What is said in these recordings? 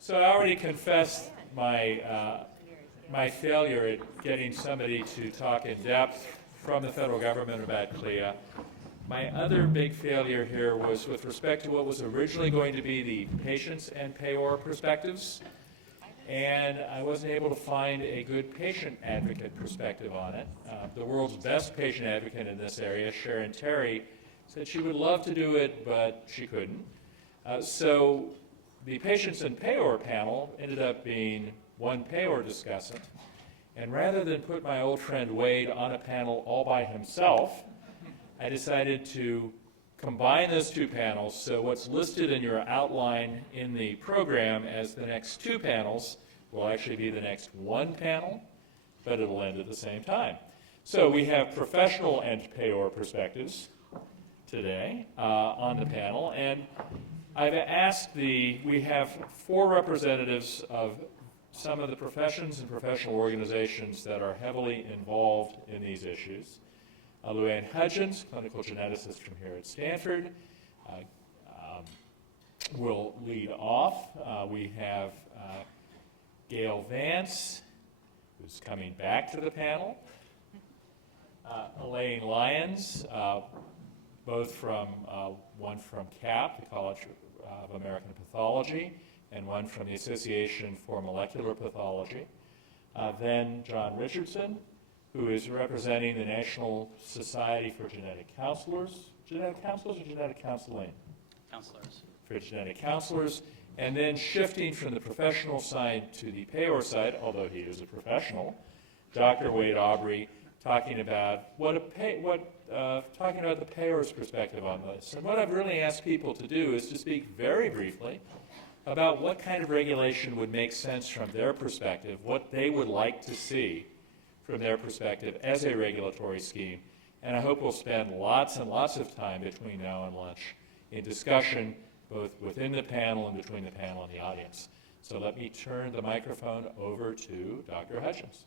So I already confessed my failure at getting somebody to talk in depth from the federal government about CLIA. My other big failure here was with respect to what was originally going to be the patients and payor perspectives, and I wasn't able to find a good patient advocate perspective on it. The world's best patient advocate in this area, Sharon Terry, said she would love to do it, but she couldn't. So the patients and payor panel ended up being one payor discussant, and rather than put my old friend Wade on a panel all by himself, I decided to combine those two panels, so what's listed in your outline in the program as the next two panels will actually be the next one panel, but it'll end at the same time. So we have professional and payor perspectives today on the panel, and I've asked we have 4 representatives of some of the professions and professional organizations that are heavily involved in these issues. Luann Hudgens, clinical geneticist from here at Stanford, will lead off. We have Gail Vance, who's coming back to the panel. Elaine Lyons, both from one from CAP, the College of American Pathology, and one from the Association for Molecular Pathology. Then John Richardson, who is representing the National Society for Genetic Counselors. Genetic counselors or genetic counseling? Counselors. For genetic counselors. And then shifting from the professional side to the payor side, although he is a professional, Dr. Wade Aubrey talking about talking about the payor's perspective on this. And what I've really asked people to do is to speak very briefly about what kind of regulation would make sense from their perspective, what they would like to see from their perspective as a regulatory scheme. And I hope we'll spend lots and lots of time between now and lunch in discussion, both within the panel and between the panel and the audience. So let me turn the microphone over to Dr. Hutchins.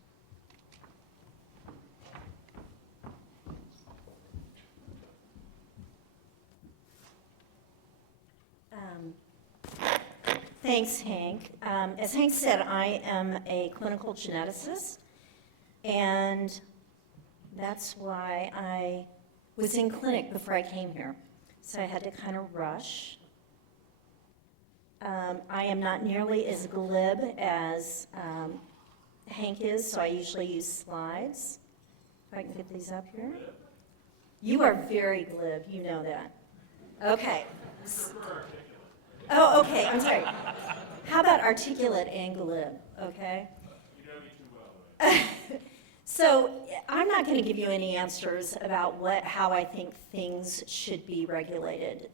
Thanks, Hank. As Hank said, I am a clinical geneticist, and that's why I was in clinic before I came here. So I had to kind of rush. I am not nearly as glib as Hank is, so I usually use slides. If I can get these up here. You are very glib, you know that. Okay. Oh, okay, I'm sorry. How about articulate and glib, okay? You know me too well. So I'm not going to give you any answers about how I think things should be regulated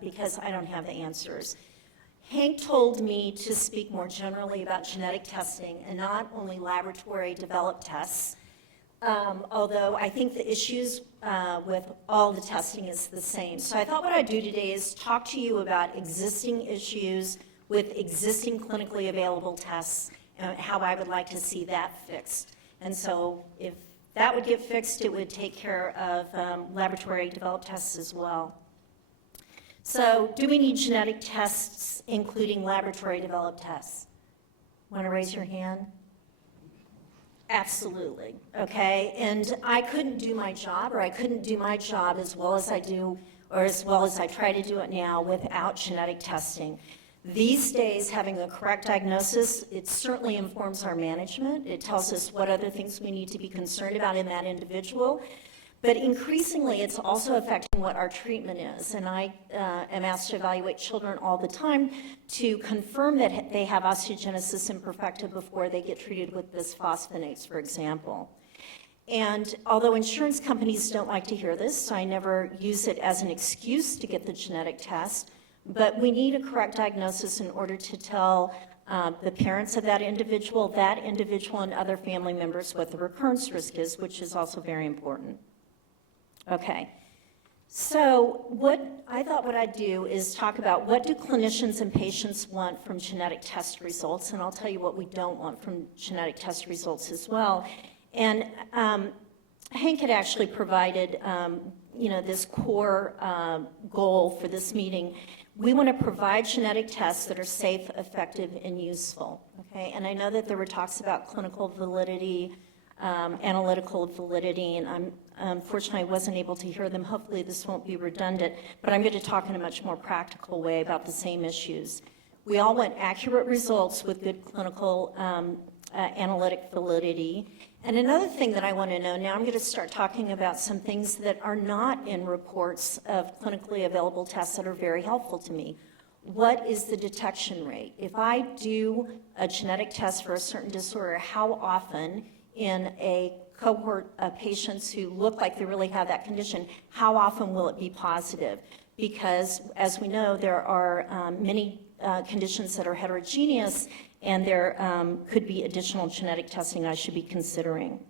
because I don't have the answers. Hank told me to speak more generally about genetic testing and not only laboratory developed tests, although I think the issues with all the testing is the same. So I thought what I'd do today is talk to you about existing issues with existing clinically available tests and how I would like to see that fixed. And so if that would get fixed, it would take care of laboratory developed tests as well. So do we need genetic tests, including laboratory developed tests? Want to raise your hand? Absolutely, okay? And I couldn't do my job, or I couldn't do my job as well as I do, or as well as I try to do it now without genetic testing. These days, having a correct diagnosis, it certainly informs our management. It tells us what other things we need to be concerned about in that individual. But increasingly, it's also affecting what our treatment is. And I am asked to evaluate children all the time to confirm that they have osteogenesis imperfecta before they get treated with bisphosphonates, for example. And although insurance companies don't like to hear this, so I never use it as an excuse to get the genetic test, but we need a correct diagnosis in order to tell the parents of that individual, and other family members what the recurrence risk is, which is also very important. Okay, so what I'd do is talk about what do clinicians and patients want from genetic test results, and I'll tell you what we don't want from genetic test results as well. And Hank had actually provided this core goal for this meeting. We want to provide genetic tests that are safe, effective, and useful, okay? And I know that there were talks about clinical validity, analytical validity, and unfortunately, I wasn't able to hear them. Hopefully, this won't be redundant, but I'm going to talk in a much more practical way about the same issues. We all want accurate results with good clinical analytic validity. And another thing that I want to know, now I'm going to start talking about some things that are not in reports of clinically available tests that are very helpful to me. What is the detection rate? If I do a genetic test for a certain disorder, how often in a cohort of patients who look like they really have that condition, how often will it be positive? Because as we know, there are many conditions that are heterogeneous, and there could be additional genetic testing I should be considering.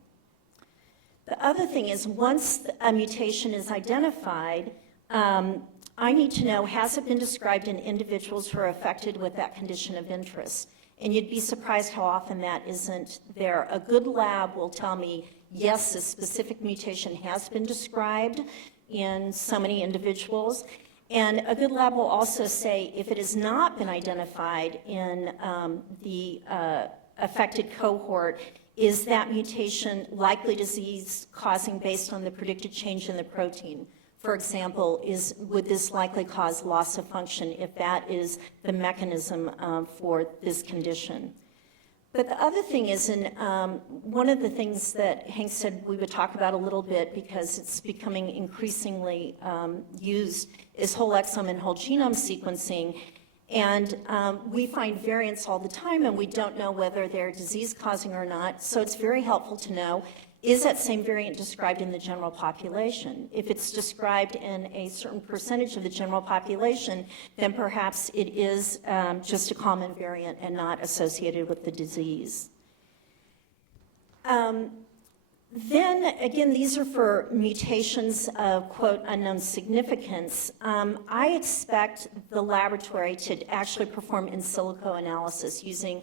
The other thing is, once a mutation is identified, I need to know, has it been described in individuals who are affected with that condition of interest? And you'd be surprised how often that isn't there. A good lab will tell me, yes, a specific mutation has been described in so many individuals. And a good lab will also say, if it has not been identified in the affected cohort, is that mutation likely disease causing based on the predicted change in the protein? For example, would this likely cause loss of function if that is the mechanism for this condition? But the other thing is, one of the things that Hank said we would talk about a little bit, because it's becoming increasingly used, is whole exome and whole genome sequencing. And we find variants all the time, and we don't know whether they're disease-causing or not. So it's very helpful to know, is that same variant described in the general population? If it's described in a certain percentage of the general population, then perhaps it is just a common variant and not associated with the disease. Then, again, these are for mutations of, quote, unknown significance. I expect the laboratory to actually perform in silico analysis using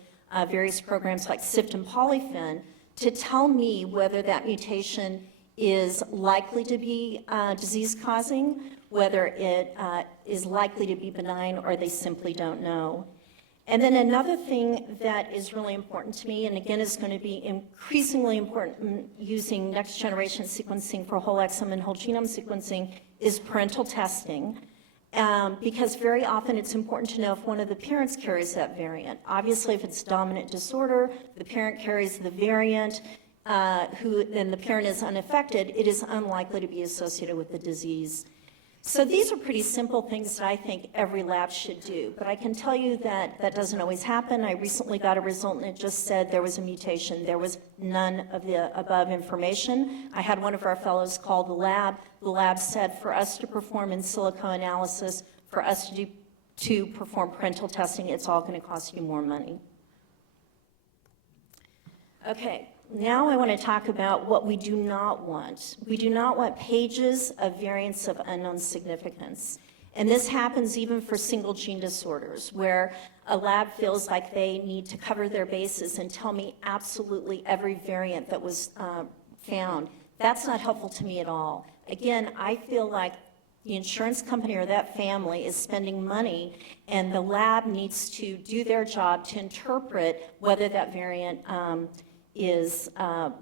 various programs like SIFT and Polyphen to tell me whether that mutation is likely to be disease-causing, whether it is likely to be benign, or they simply don't know. And then another thing that is really important to me, and again is going to be increasingly important using next-generation sequencing for whole exome and whole genome sequencing, is parental testing. Because very often it's important to know if one of the parents carries that variant. Obviously, if it's dominant disorder, the parent carries the variant, then the parent is unaffected, it is unlikely to be associated with the disease. So these are pretty simple things that I think every lab should do, but I can tell you that that doesn't always happen. I recently got a result and it just said there was a mutation. There was none of the above information. I had one of our fellows call the lab. The lab said for us to perform in silico analysis, for us to perform parental testing, it's all going to cost you more money. Okay. Now I want to talk about what we do not want. We do not want pages of variants of unknown significance. And this happens even for single gene disorders, where a lab feels like they need to cover their bases and tell me absolutely every variant that was found. That's not helpful to me at all. Again, I feel like the insurance company or that family is spending money, and the lab needs to do their job to interpret whether that variant is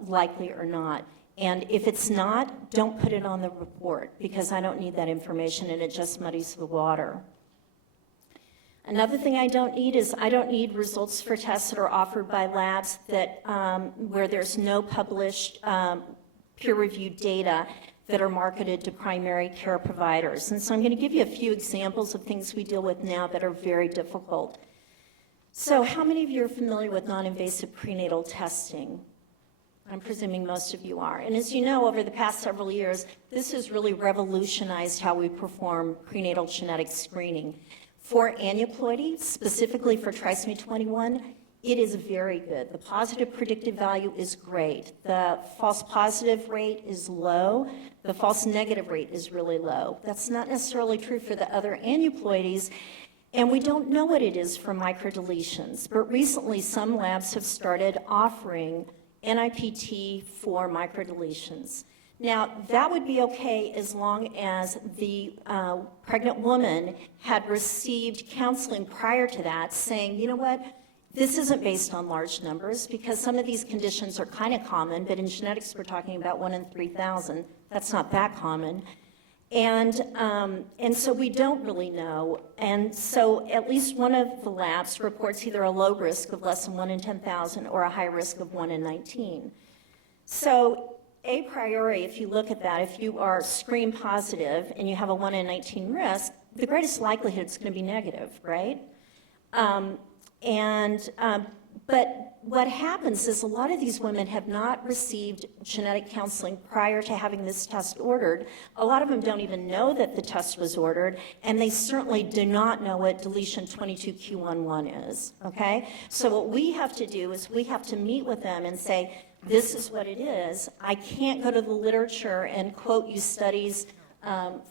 likely or not. And if it's not, don't put it on the report, because I don't need that information and it just muddies the water. Another thing I don't need is I don't need results for tests that are offered by labs that where there's no published peer-reviewed data that are marketed to primary care providers. And so I'm going to give you a few examples of things we deal with now that are very difficult. So how many of you are familiar with non-invasive prenatal testing? I'm presuming most of you are. And as you know, over the past several years, this has really revolutionized how we perform prenatal genetic screening. For aneuploidy, specifically for trisomy 21, it is very good. The positive predictive value is great. The false positive rate is low. The false negative rate is really low. That's not necessarily true for the other aneuploidies. And we don't know what it is for microdeletions, but recently some labs have started offering NIPT for microdeletions. Now, that would be okay as long as the pregnant woman had received counseling prior to that saying, you know what, this isn't based on large numbers because some of these conditions are kind of common, but in genetics we're talking about 1 in 3,000. That's not that common. And so we don't really know. And so at least one of the labs reports either a low risk of less than 1 in 10,000 or a high risk of 1 in 19. So a priori, if you look at that, if you are screen positive and you have a 1 in 19 risk, the greatest likelihood is going to be negative, right? But what happens is a lot of these women have not received genetic counseling prior to having this test ordered. A lot of them don't even know that the test was ordered, and they certainly do not know what deletion 22q11 is, okay? So what we have to do is we have to meet with them and say, this is what it is. I can't go to the literature and quote you studies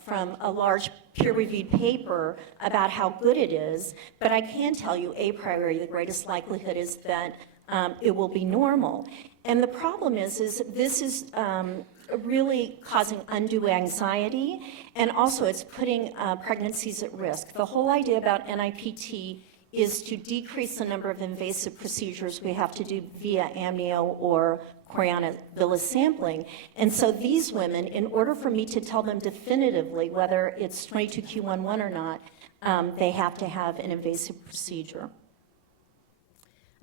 from a large peer-reviewed paper about how good it is, but I can tell you a priori the greatest likelihood is that it will be normal. And the problem is this is really causing undue anxiety, and also it's putting pregnancies at risk. The whole idea about NIPT is to decrease the number of invasive procedures we have to do via amnio or chorionic villus sampling. And so these women, in order for me to tell them definitively whether it's 22q11 or not, they have to have an invasive procedure.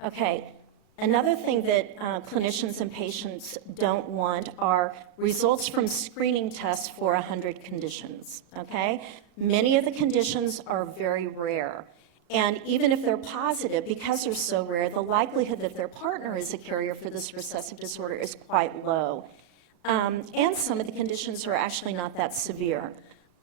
Okay, another thing that clinicians and patients don't want are results from screening tests for 100 conditions, okay? Many of the conditions are very rare. And even if they're positive, because they're so rare, the likelihood that their partner is a carrier for this recessive disorder is quite low. And some of the conditions are actually not that severe.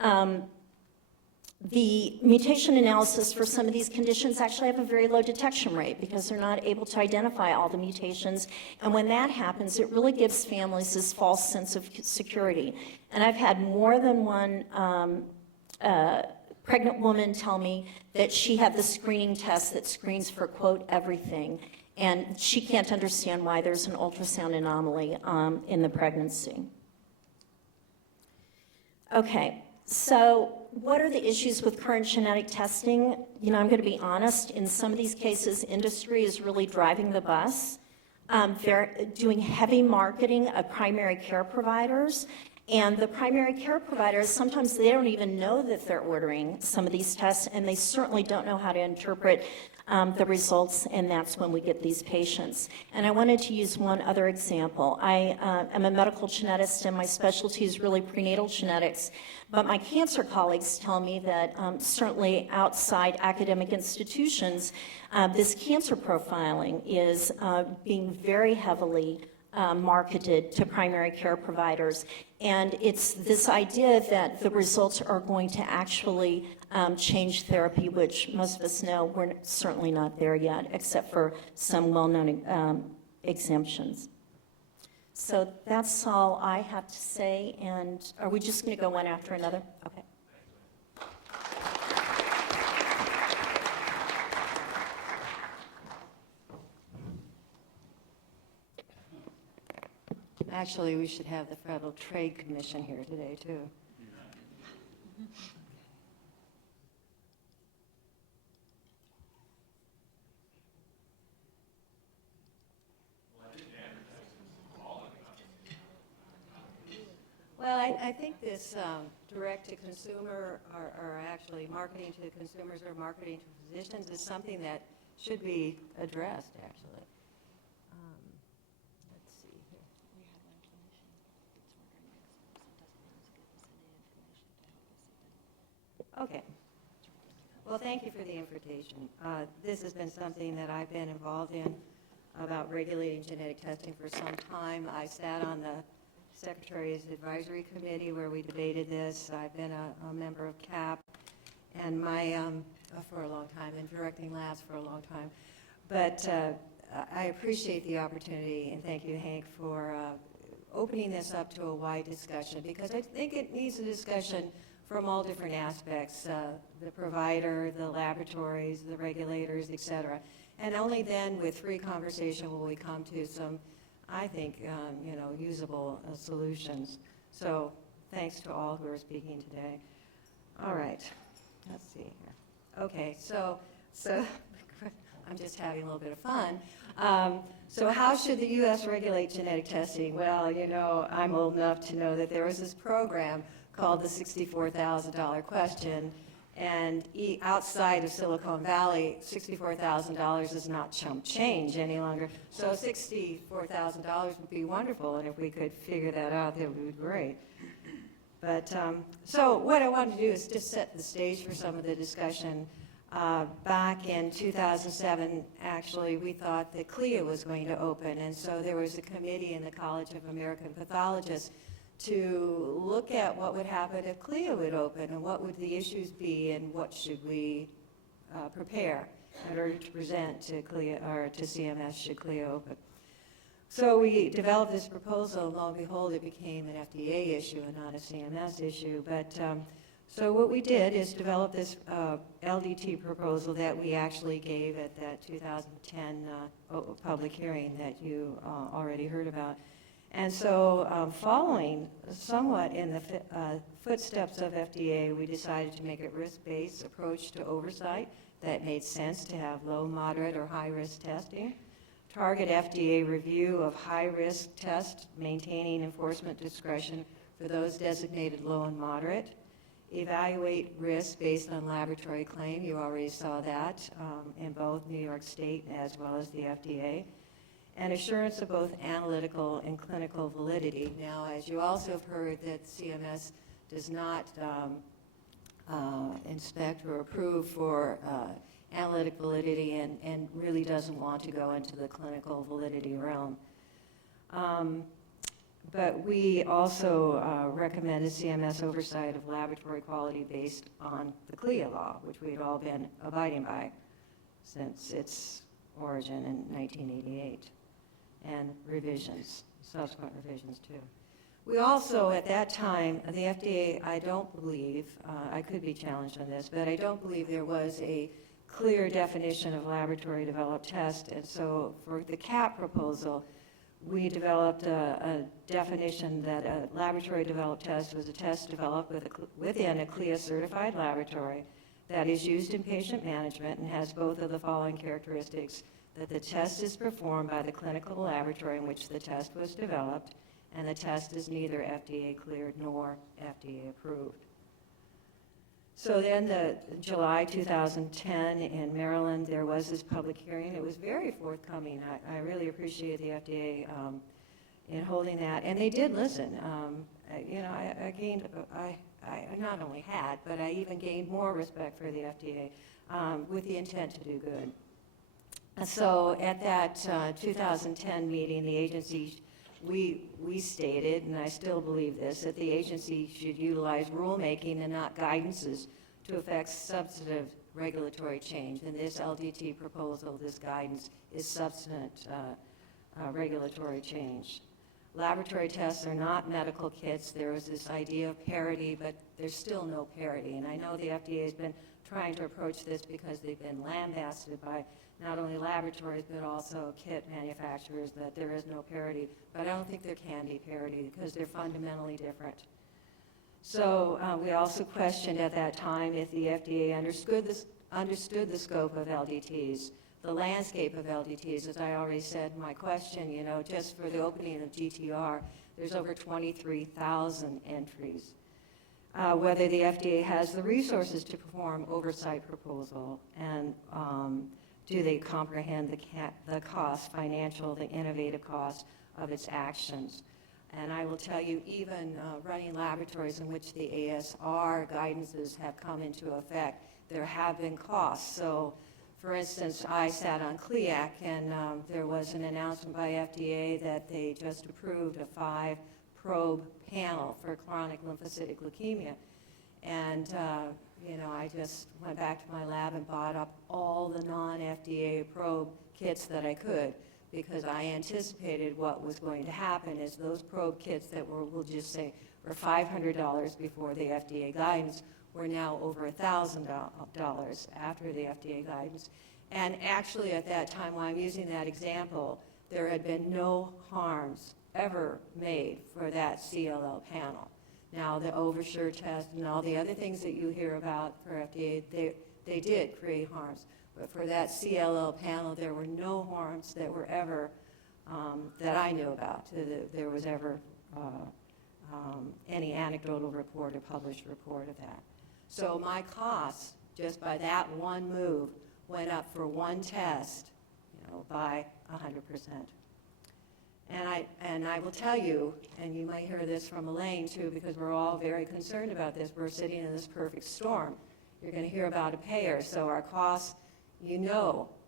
The mutation analysis for some of these conditions actually have a very low detection rate because they're not able to identify all the mutations. And when that happens, it really gives families this false sense of security. And I've had more than one pregnant woman tell me that she had the screening test that screens for, quote, everything, and she can't understand why there's an ultrasound anomaly in the pregnancy. Okay, so what are the issues with current genetic testing? You know, I'm going to be honest, in some of these cases, industry is really driving the bus. They're doing heavy marketing of primary care providers. And the primary care providers, sometimes they don't even know that they're ordering some of these tests, and they certainly don't know how to interpret the results, and that's when we get these patients. And I wanted to use one other example. I am a medical geneticist, and my specialty is really prenatal genetics, but my cancer colleagues tell me that certainly outside academic institutions, this cancer profiling is being very heavily marketed to primary care providers. And it's this idea that the results are going to actually change therapy, which most of us know we're certainly not there yet, except for some well-known exemptions. So that's all I have to say, and are we just going to go one after another? Okay. Actually, we should have the Federal Trade Commission here today, too. Well, I think this direct-to-consumer or actually marketing to consumers or marketing to physicians is something that should be addressed, actually. Let's see here. Okay. Well, thank you for the invitation. This has been something that I've been involved in about regulating genetic testing for some time. I sat on the Secretary's Advisory Committee where we debated this. I've been a member of CAP and for a long time, and directing labs for a long time. But I appreciate the opportunity, and thank you, Hank, for opening this up to a wide discussion, because I think it needs a discussion from all different aspects, the provider, the laboratories, the regulators, et cetera. And only then, with free conversation, will we come to some, I think, usable solutions. So thanks to all who are speaking today. All right, let's see here. Okay, so I'm just having a little bit of fun. So how should the U.S. regulate genetic testing? Well, you know, I'm old enough to know that there was this program called the $64,000 question, and outside of Silicon Valley, $64,000 is not chump change any longer. So $64,000 would be wonderful, and if we could figure that out, that would be great. But so what I wanted to do is just set the stage for some of the discussion. Back in 2007, actually, we thought that CLIA was going to open, and so there was a committee in the College of American Pathologists to look at what would happen if CLIA would open, and what would the issues be, and what should we prepare in order to present to CLIA or to CMS should CLIA open. So we developed this proposal, and lo and behold, it became an FDA issue and not a CMS issue. But so what we did is develop this LDT proposal that we actually gave at that 2010 public hearing that you already heard about. And so following somewhat in the footsteps of FDA, we decided to make a risk-based approach to oversight that made sense to have low, moderate, or high-risk testing. Target FDA review of high-risk tests, maintaining enforcement discretion for those designated low and moderate. Evaluate risk based on laboratory claim. You already saw that in both New York State as well as the FDA. And assurance of both analytical and clinical validity. Now, as you also have heard, that CMS does not inspect or approve for analytic validity and really doesn't want to go into the clinical validity realm. But we also recommended CMS oversight of laboratory quality based on the CLIA law, which we had all been abiding by since its origin in 1988, and revisions, subsequent revisions too. We also, at that time, the FDA, I don't believe, I could be challenged on this, but I don't believe there was a clear definition of laboratory developed test. And so for the CAP proposal, we developed a definition that a laboratory developed test was a test developed within a CLIA certified laboratory that is used in patient management and has both of the following characteristics: that the test is performed by the clinical laboratory in which the test was developed, and the test is neither FDA cleared nor FDA approved. So then July 2010 in Maryland, there was this public hearing. It was very forthcoming. I really appreciate the FDA in holding that. And they did listen. You know, I not only had, but I even gained more respect for the FDA with the intent to do good. So at that 2010 meeting, the agency, we stated, and I still believe this, that the agency should utilize rulemaking and not guidances to affect substantive regulatory change. And this LDT proposal, this guidance, is substantive regulatory change. Laboratory tests are not medical kits. There was this idea of parity, but there's still no parity. And I know the FDA has been trying to approach this because they've been lambasted by not only laboratories but also kit manufacturers that there is no parity. But I don't think there can be parity because they're fundamentally different. So we also questioned at that time if the FDA understood the scope of LDTs, the landscape of LDTs. As I already said in my question, you know, just for the opening of GTR, there's over 23,000 entries. Whether the FDA has the resources to perform oversight proposal, and do they comprehend the cost, financial, the innovative cost of its actions. And I will tell you, even running laboratories in which the ASR guidances have come into effect, there have been costs. So, for instance, I sat on CLIAC, and there was an announcement by FDA that they just approved a 5-probe panel for chronic lymphocytic leukemia. And, you know, I just went back to my lab and bought up all the non-FDA probe kits that I could, because I anticipated what was going to happen is those probe kits that were, we'll just say, were $500 before the FDA guidance were now over $1,000 after the FDA guidance. And actually at that time, while I'm using that example, there had been no harms ever made for that CLL panel. Now, the oversure test and all the other things that you hear about for FDA, they did create harms. But for that CLL panel, there were no harms that were ever, that I knew about. There was ever any anecdotal report or published report of that. So my costs, just by that one move, went up for one test, by 100%. And I will tell you, and you might hear this from Elaine too, because we're all very concerned about this. We're sitting in this perfect storm. You're going to hear about a payer. So our costs,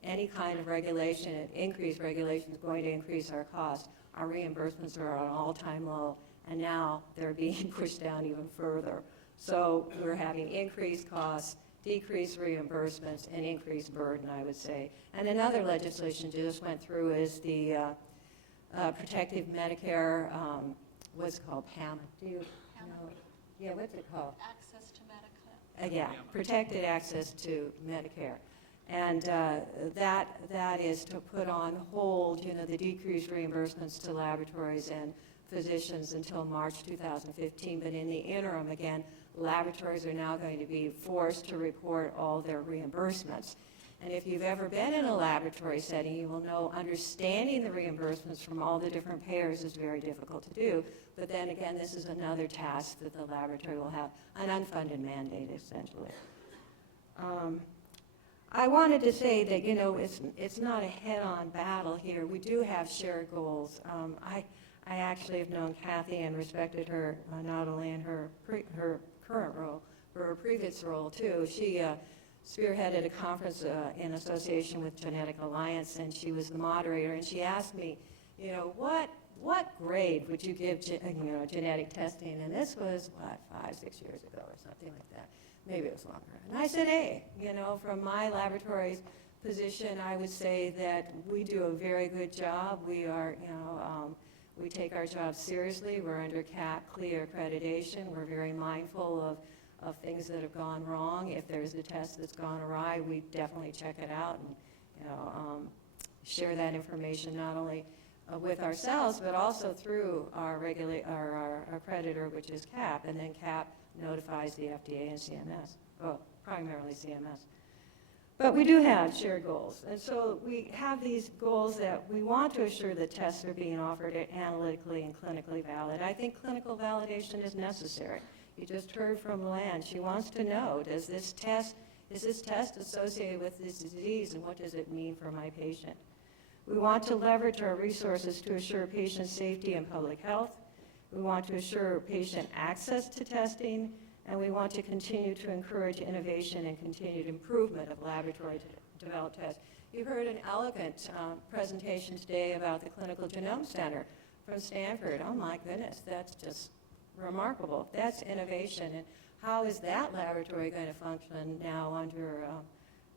any kind of regulation, increased regulation is going to increase our costs. Our reimbursements are at an all-time low, and now they're being pushed down even further. So we're having increased costs, decreased reimbursements, and increased burden, I would say. And another legislation just went through is the Protective Medicare, what's it called, PAMA? Do you know? Yeah, what's it called? Access to Medicare. Yeah, protected access to Medicare. And that is to put on hold, the decreased reimbursements to laboratories and physicians until March 2015. But in the interim, again, laboratories are now going to be forced to report all their reimbursements. And if you've ever been in a laboratory setting, you will know understanding the reimbursements from all the different payers is very difficult to do. But then again, this is another task that the laboratory will have, an unfunded mandate, essentially. I wanted to say that, it's not a head-on battle here. We do have shared goals. I actually have known Kathy and respected her not only in her current role, but her previous role, too. She spearheaded a conference in association with Genetic Alliance, and she was the moderator, and she asked me, what grade would you give genetic testing? And this was, 5, 6 years ago or something like that. Maybe it was longer. And I said A. From my laboratory's position, I would say that we do a very good job. We are, we take our job seriously. We're under CLIA accreditation. We're very mindful of things that have gone wrong. If there's a test that's gone awry, we definitely check it out and share that information not only with ourselves, but also through our accreditor, which is CAP, and then CAP notifies the FDA and CMS, well, primarily CMS. But we do have shared goals, and so we have these goals that we want to assure that tests are being offered analytically and clinically valid. I think clinical validation is necessary. You just heard from Luann. She wants to know, is this test associated with this disease, and what does it mean for my patient? We want to leverage our resources to assure patient safety and public health. We want to assure patient access to testing, and we want to continue to encourage innovation and continued improvement of laboratory-developed tests. You heard an elegant presentation today about the Clinical Genome Center from Stanford. Oh my goodness, that's just remarkable. That's innovation. And how is that laboratory going to function now under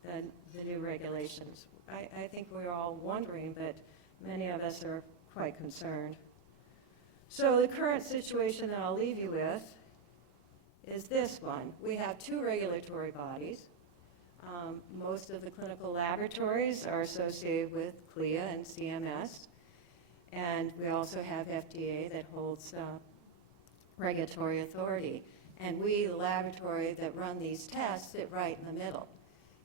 the new regulations? I think we're all wondering, but many of us are quite concerned. So the current situation that I'll leave you with is this one. We have 2 regulatory bodies. Most of the clinical laboratories are associated with CLIA and CMS. And we also have FDA that holds regulatory authority. And we, the laboratory that run these tests, sit right in the middle.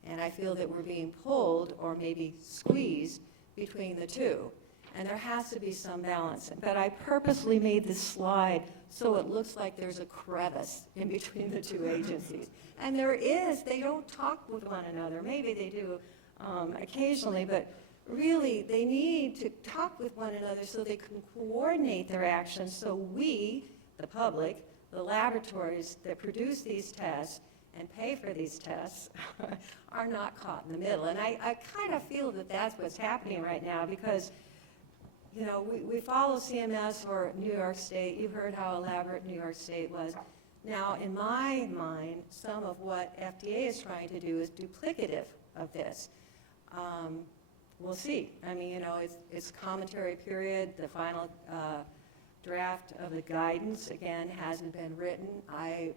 And I feel that we're being pulled or maybe squeezed between the two. And there has to be some balance. But I purposely made this slide so it looks like there's a crevice in between the 2 agencies. And there is. They don't talk with one another. Maybe they do occasionally, but really they need to talk with one another so they can coordinate their actions so we, the public, the laboratories that produce these tests and pay for these tests are not caught in the middle. And I kind of feel that that's what's happening right now because, we follow CMS or New York State. You heard how elaborate New York State was. Now, in my mind, some of what FDA is trying to do is duplicative of this. We'll see. I mean, it's commentary period. The final draft of the guidance, again, hasn't been written. I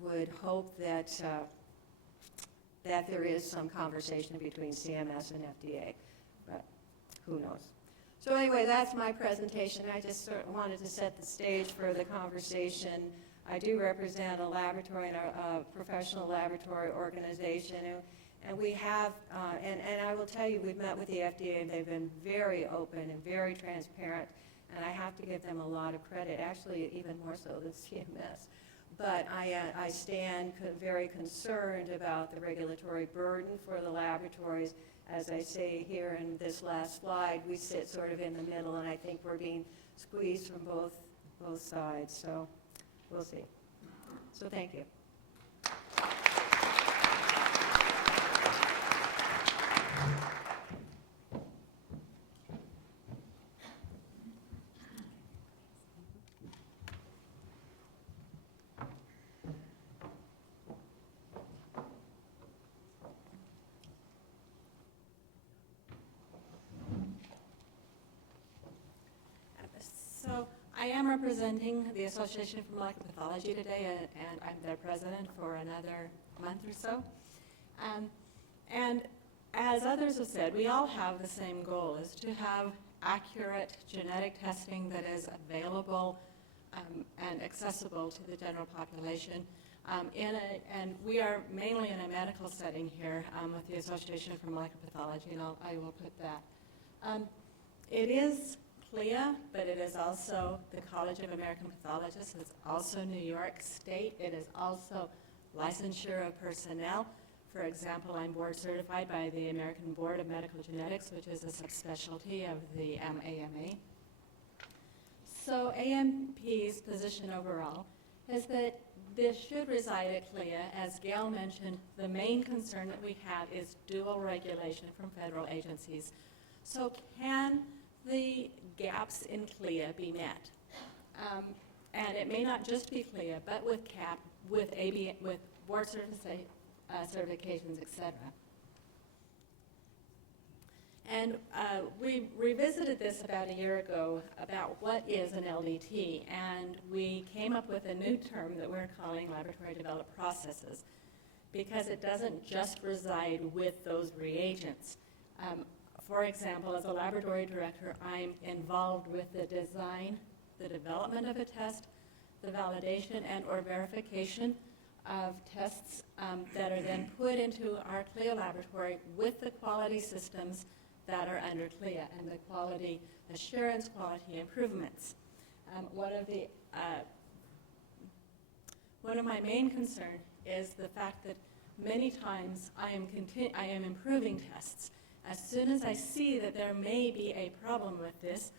would hope that there is some conversation between CMS and FDA, but who knows. So anyway, that's my presentation. I just sort of wanted to set the stage for the conversation. I do represent a laboratory and a professional laboratory organization, and we have, and I will tell you, we've met with the FDA, and they've been very open and very transparent, and I have to give them a lot of credit, actually even more so than CMS. But I stand very concerned about the regulatory burden for the laboratories. As I say here in this last slide, we sit sort of in the middle, and I think we're being squeezed from both sides. So we'll see. So thank you. So I am representing the Association for Molecular Pathology today, and I'm their president for another month or so. And as others have said, we all have the same goal, is to have accurate genetic testing that is available and accessible to the general population. And we are mainly in a medical setting here with the Association for Molecular Pathology, and I will put that. It is CLIA, but it is also the College of American Pathologists. It's also New York State. It is also licensure of personnel. For example, I'm board certified by the American Board of Medical Genetics, which is a subspecialty of the AMA. So AMP's position overall is that this should reside at CLIA. As Gail mentioned, the main concern that we have is dual regulation from federal agencies. So can the gaps in CLIA be met? And it may not just be CLIA, but with CAP, with board certifications, et cetera. And we revisited this about a year ago about what is an LDT, and we came up with a new term that we're calling laboratory developed processes, because it doesn't just reside with those reagents. For example, as a laboratory director, I'm involved with the design, the development of a test, the validation and or verification of tests that are then put into our CLIA laboratory with the quality systems that are under CLIA and the quality assurance, quality improvements. One of my main concerns is the fact that many times I am improving tests. As soon as I see that there may be a problem with this,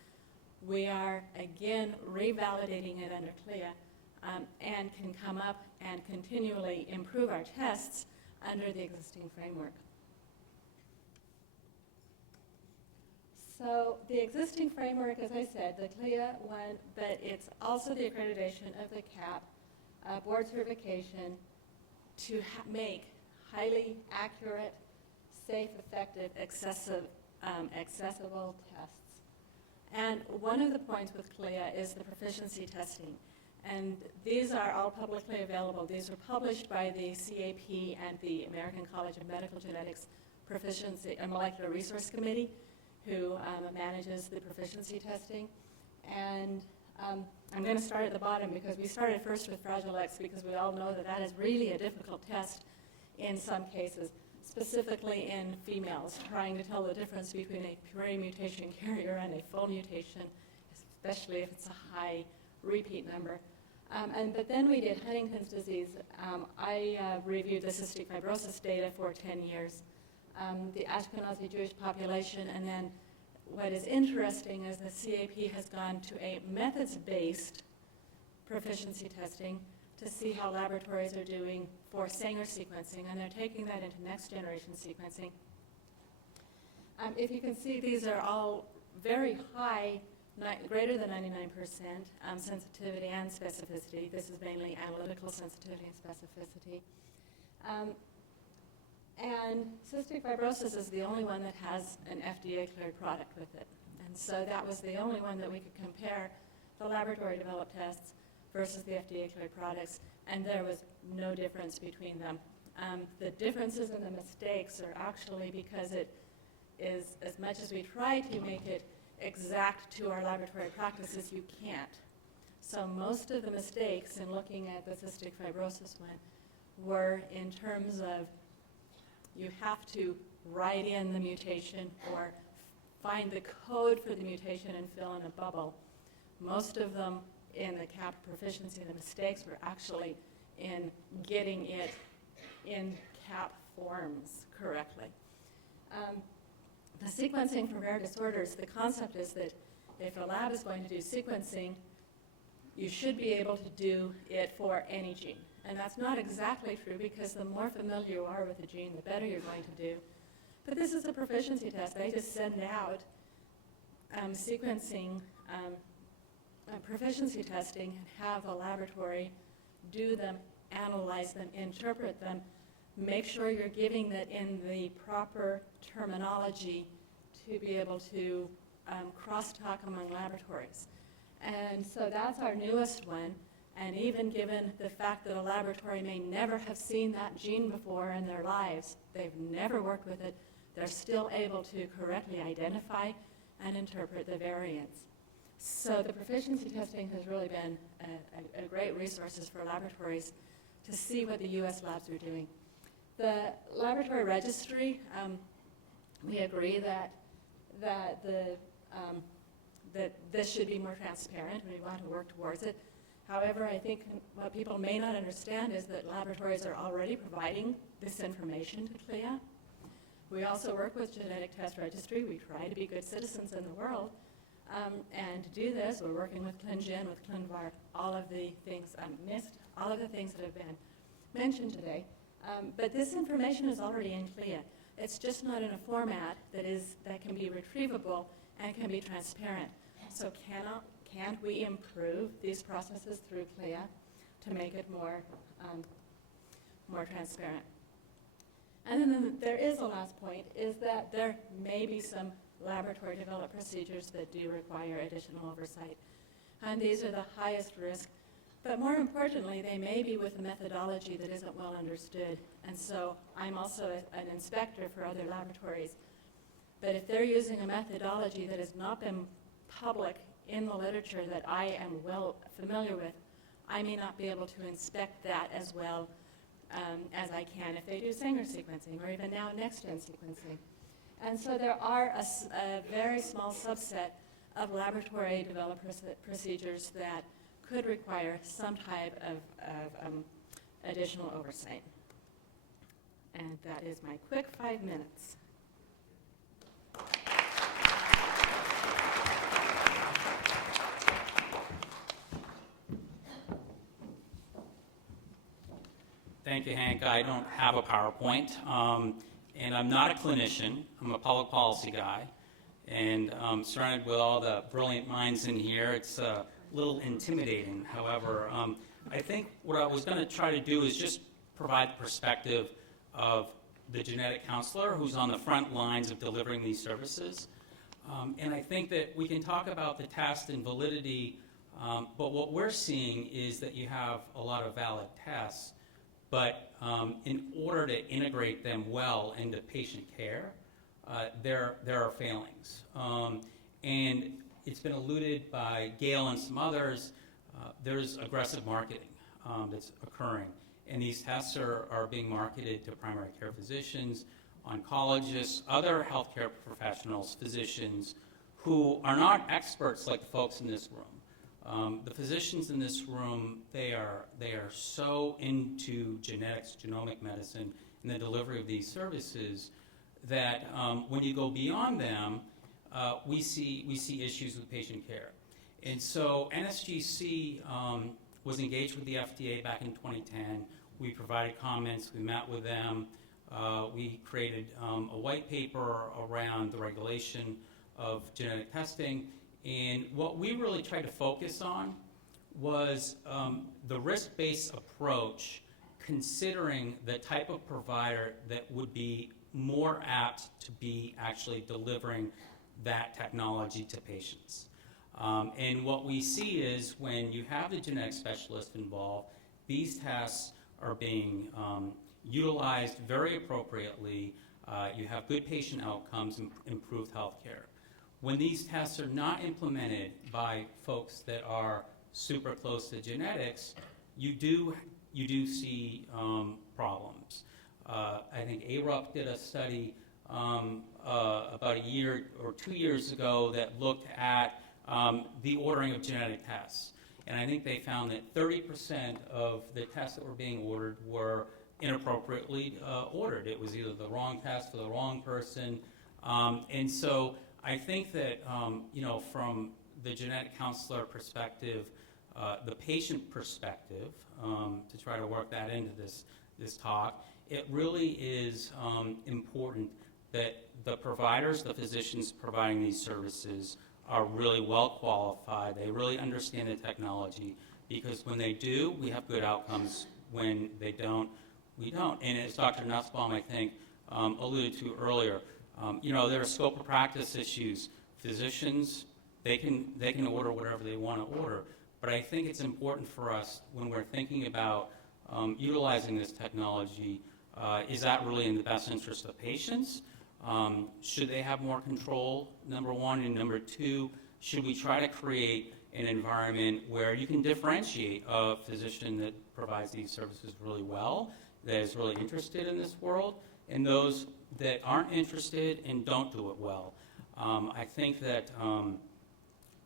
we are again revalidating it under CLIA and can come up and continually improve our tests under the existing framework. So the existing framework, as I said, the CLIA one, but it's also the accreditation of the CAP, board certification to make highly accurate, safe, effective, accessible tests. And one of the points with CLIA is the proficiency testing. And these are all publicly available. These were published by the CAP and the American College of Medical Genetics Proficiency and Molecular Resource Committee, who manages the proficiency testing. And I'm going to start at the bottom because we started first with Fragile X because we all know that that is really a difficult test in some cases, specifically in females, trying to tell the difference between a purine mutation carrier and a full mutation, especially if it's a high repeat number. But then we did Huntington's disease. I reviewed the cystic fibrosis data for 10 years, the Ashkenazi Jewish population, and then what is interesting is the CAP has gone to a methods-based proficiency testing to see how laboratories are doing for Sanger sequencing, and they're taking that into next generation sequencing. If you can see, these are all very high, greater than 99% sensitivity and specificity. This is mainly analytical sensitivity and specificity. And cystic fibrosis is the only one that has an FDA-cleared product with it. And so that was the only one that we could compare the laboratory-developed tests versus the FDA-cleared products, and there was no difference between them. The differences in the mistakes are actually because it is, as much as we try to make it exact to our laboratory practices, you can't. So most of the mistakes in looking at the cystic fibrosis one were in terms of you have to write in the mutation or find the code for the mutation and fill in a bubble. Most of them in the CAP proficiency, the mistakes were actually in getting it in CAP forms correctly. The sequencing for rare disorders, the concept is that if a lab is going to do sequencing, you should be able to do it for any gene. And that's not exactly true, because the more familiar you are with the gene, the better you're going to do. But this is a proficiency test. They just send out sequencing proficiency testing and have the laboratory do them, analyze them, interpret them, make sure you're giving that in the proper terminology to be able to crosstalk among laboratories. And so that's our newest one. And even given the fact that a laboratory may never have seen that gene before in their lives, they've never worked with it, they're still able to correctly identify and interpret the variants. So the proficiency testing has really been a great resource for laboratories to see what the U.S. labs are doing. The laboratory registry, we agree that this should be more transparent, and we want to work towards it. However, I think what people may not understand is that laboratories are already providing this information to CLIA. We also work with Genetic Test Registry. We try to be good citizens in the world. And to do this, we're working with ClinGen, with ClinVar, all of the things all of the things that have been mentioned today. But this information is already in CLIA. It's just not in a format that can be retrievable and can be transparent. So can't we improve these processes through CLIA to make it more transparent? And then there is a last point, is that there may be some laboratory developed procedures that do require additional oversight. And these are the highest risk. But more importantly, they may be with a methodology that isn't well understood. And so I'm also an inspector for other laboratories. But if they're using a methodology that has not been public in the literature that I am well familiar with, I may not be able to inspect that as well as I can if they do Sanger sequencing or even now next-gen sequencing. And so there are a very small subset of laboratory developed procedures that could require some type of additional oversight. And that is my quick 5 minutes. Thank you, Hank. I don't have a PowerPoint, and I'm not a clinician. I'm a public policy guy, and surrounded with all the brilliant minds in here, it's a little intimidating. However, I think what I was going to try to do is just provide the perspective of the genetic counselor who's on the front lines of delivering these services. And I think that we can talk about the test and validity, but what we're seeing is that you have a lot of valid tests, but in order to integrate them well into patient care, there are failings. And it's been alluded by Gail and some others, there's aggressive marketing that's occurring. And these tests are being marketed to primary care physicians, oncologists, other healthcare professionals, physicians who are not experts like the folks in this room. The physicians in this room, they are so into genetics, genomic medicine, and the delivery of these services that when you go beyond them, we see issues with patient care. And so NSGC was engaged with the FDA back in 2010. We provided comments. We met with them. We created a white paper around the regulation of genetic testing. And what we really tried to focus on was the risk-based approach, considering the type of provider that would be more apt to be actually delivering that technology to patients. And what we see is when you have the genetic specialist involved, these tests are being utilized very appropriately. You have good patient outcomes and improved health care. when these tests are not implemented by folks that are super close to genetics, you do see problems. I think ARUP did a study about a year or 2 years ago that looked at the ordering of genetic tests. And I think they found that 30% of the tests that were being ordered were inappropriately ordered. It was either the wrong test for the wrong person. And so I think that, from the genetic counselor perspective, the patient perspective, to try to work that into this talk, it really is important that the providers, the physicians providing these services, are really well qualified. They really understand the technology, because when they do, we have good outcomes. When they don't, we don't. And as Dr. Nussbaum, I think, alluded to earlier, there are scope of practice issues. Physicians, they can order whatever they want to order. But I think it's important for us, when we're thinking about utilizing this technology, is that really in the best interest of patients? Should they have more control, number one? And number two, should we try to create an environment where you can differentiate a physician that provides these services really well, that is really interested in this world, and those that aren't interested and don't do it well? I think that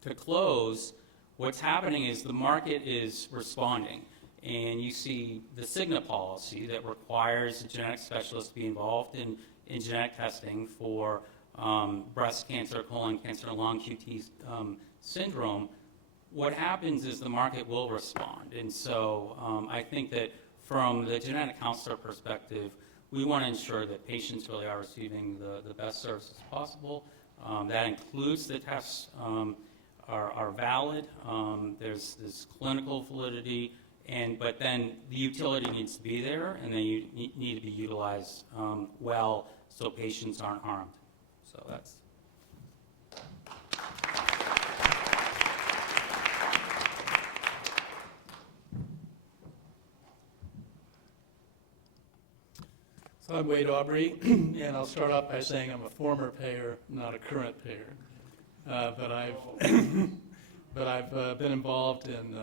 to close, what's happening is the market is responding. And you see the Cigna policy that requires a genetic specialist to be involved in genetic testing for breast cancer, colon cancer, and long QT syndrome. What happens is the market will respond. And so I think that from the genetic counselor perspective, we want to ensure that patients really are receiving the best services possible. That includes the tests are valid. There's this clinical validity. But then the utility needs to be there, and then you need to be utilized well, so patients aren't harmed. So that's. So I'm Wade Aubrey, and I'll start off by saying I'm a former payer, not a current payer. But I've been involved in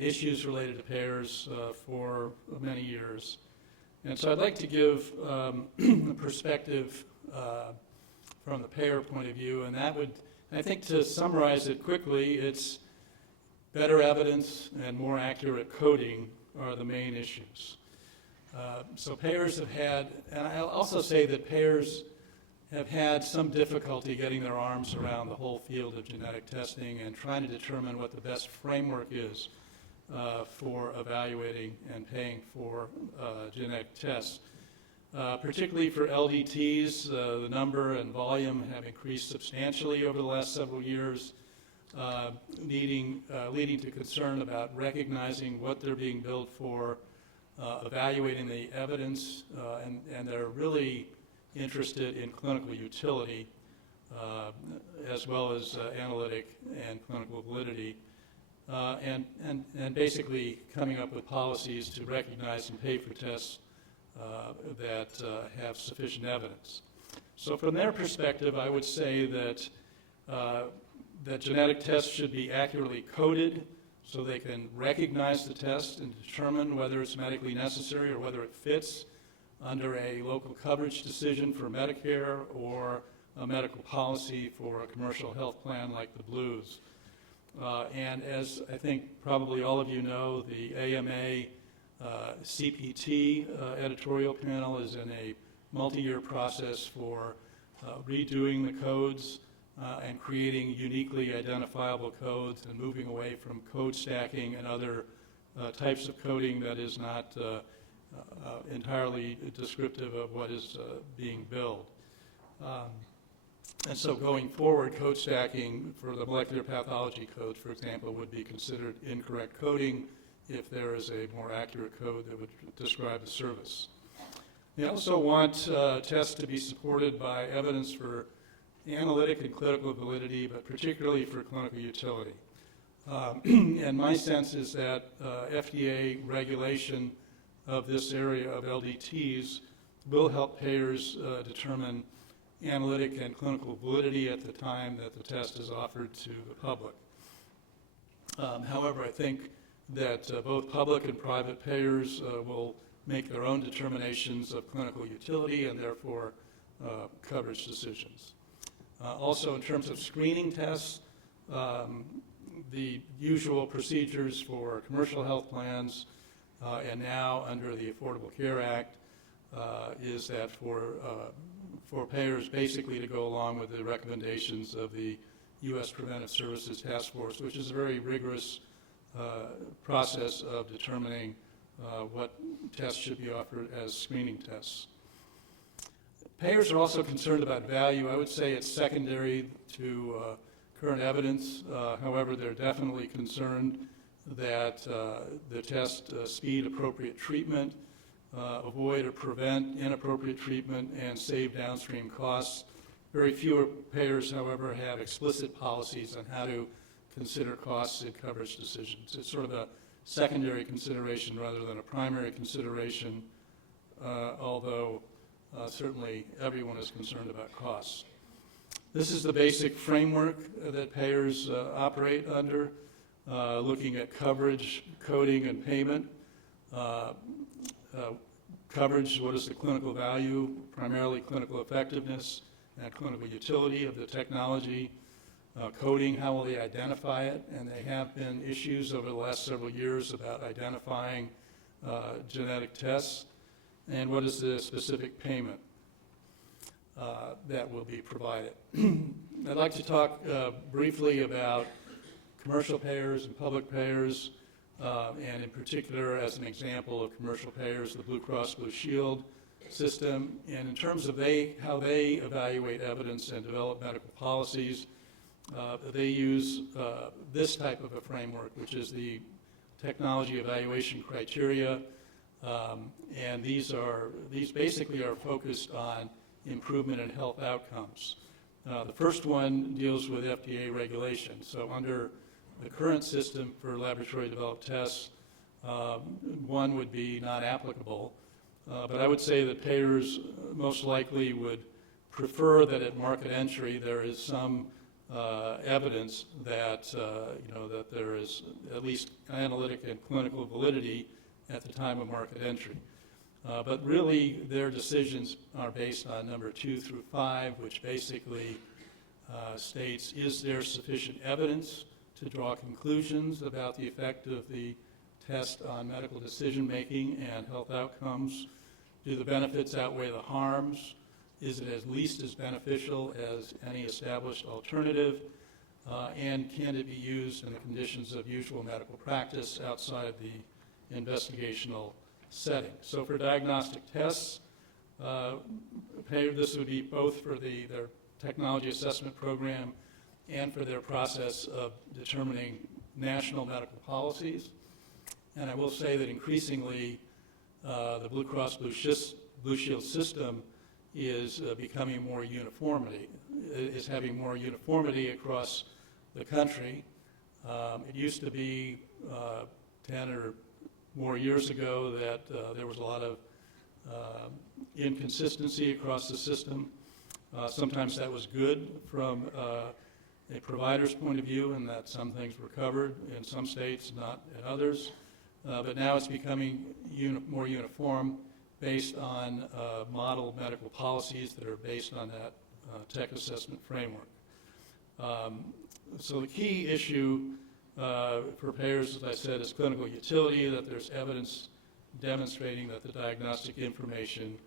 issues related to payers for many years. And so I'd like to give a perspective from the payer point of view, and that would, I think, to summarize it quickly, it's better evidence and more accurate coding are the main issues. So payers have had, and I'll also say that payers have had some difficulty getting their arms around the whole field of genetic testing and trying to determine what the best framework is for evaluating and paying for genetic tests. Particularly for LDTs, the number and volume have increased substantially over the last several years, leading to concern about recognizing what they're being billed for, evaluating the evidence, and they're really interested in clinical utility as well as analytic and clinical validity. And basically coming up with policies to recognize and pay for tests that have sufficient evidence. So from their perspective, I would say that that genetic tests should be accurately coded so they can recognize the test and determine whether it's medically necessary or whether it fits under a local coverage decision for Medicare or a medical policy for a commercial health plan like the Blues. And as I think probably all of you know, the AMA CPT editorial panel is in a multi-year process for redoing the codes and creating uniquely identifiable codes and moving away from code stacking and other types of coding that is not entirely descriptive of what is being billed. And so going forward, code stacking for the molecular pathology codes, for example, would be considered incorrect coding if there is a more accurate code that would describe the service. They also want tests to be supported by evidence for analytic and clinical validity, but particularly for clinical utility. And my sense is that FDA regulation of this area of LDTs will help payers determine analytic and clinical validity at the time that the test is offered to the public. However, I think that both public and private payers will make their own determinations of clinical utility and therefore coverage decisions. Also, in terms of screening tests, the usual procedures for commercial health plans and now under the Affordable Care Act is that for payers basically to go along with the recommendations of the U.S. Preventive Services Task Force, which is a very rigorous process of determining what tests should be offered as screening tests. Payers are also concerned about value. I would say it's secondary to current evidence. However, they're definitely concerned that the test speed appropriate treatment, avoid or prevent inappropriate treatment, and save downstream costs. Very few payers, however, have explicit policies on how to consider costs in coverage decisions. It's sort of a secondary consideration rather than a primary consideration, although certainly everyone is concerned about costs. This is the basic framework that payers operate under, looking at coverage, coding, and payment. Coverage, what is the clinical value, primarily clinical effectiveness and clinical utility of the technology. Coding, how will they identify it? And they have been issues over the last several years about identifying genetic tests. And what is the specific payment that will be provided? I'd like to talk briefly about commercial payers and public payers, and in particular, as an example of commercial payers, the Blue Cross Blue Shield system. And in terms of how they evaluate evidence and develop medical policies, they use this type of a framework, which is the technology evaluation criteria. And these basically are focused on improvement in health outcomes. The first one deals with FDA regulation. So under the current system for laboratory developed tests, one would be not applicable. But I would say that payers most likely would prefer that at market entry there is some evidence that that there is at least analytic and clinical validity at the time of market entry. But really, their decisions are based on number 2 through 5, which basically states, is there sufficient evidence to draw conclusions about the effect of the test on medical decision-making and health outcomes? Do the benefits outweigh the harms? Is it at least as beneficial as any established alternative? And can it be used in the conditions of usual medical practice outside the investigational setting? So for diagnostic tests, this would be both for their technology assessment program and for their process of determining national medical policies. And I will say that increasingly the Blue Cross Blue Shield system is becoming more uniformity, is having more uniformity across the country. It used to be 10 or more years ago that there was a lot of inconsistency across the system. Sometimes that was good from a provider's point of view, in that some things were covered in some states, not in others. But now it's becoming more uniform based on model medical policies that are based on that tech assessment framework. So the key issue for payers, as I said, is clinical utility, that there's evidence demonstrating that the diagnostic information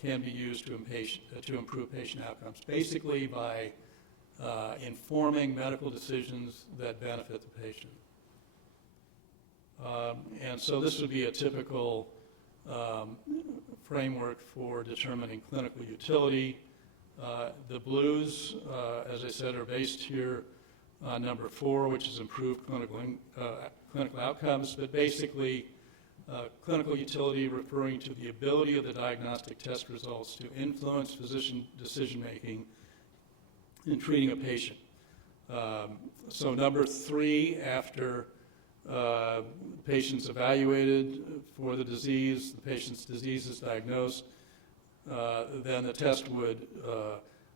can be used to improve patient outcomes, basically by informing medical decisions that benefit the patient. And so this would be a typical framework for determining clinical utility. The blues, as I said, are based here on number 4, which is improved clinical outcomes, but basically clinical utility referring to the ability of the diagnostic test results to influence physician decision-making in treating a patient. So number 3, after patient's evaluated for the disease, the patient's disease is diagnosed, then the test would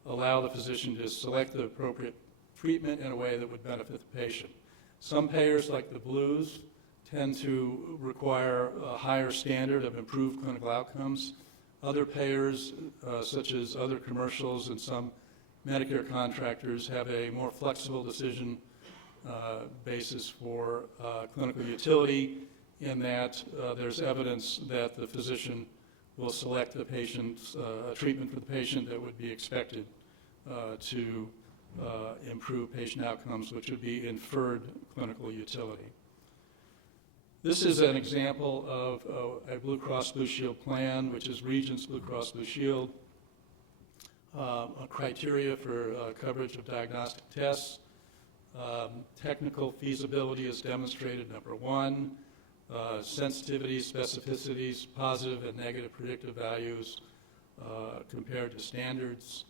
allow the physician to select the appropriate treatment in a way that would benefit the patient. Some payers, like the Blues, tend to require a higher standard of improved clinical outcomes. Other payers, such as other commercials and some Medicare contractors, have a more flexible decision basis for clinical utility, in that there's evidence that the physician will select a treatment for the patient that would be expected to improve patient outcomes, which would be inferred clinical utility. This is an example of a Blue Cross Blue Shield plan, which is Regents Blue Cross Blue Shield, a criteria for coverage of diagnostic tests. Technical feasibility is demonstrated, number one. Sensitivity, specificities, positive and negative predictive values compared to standards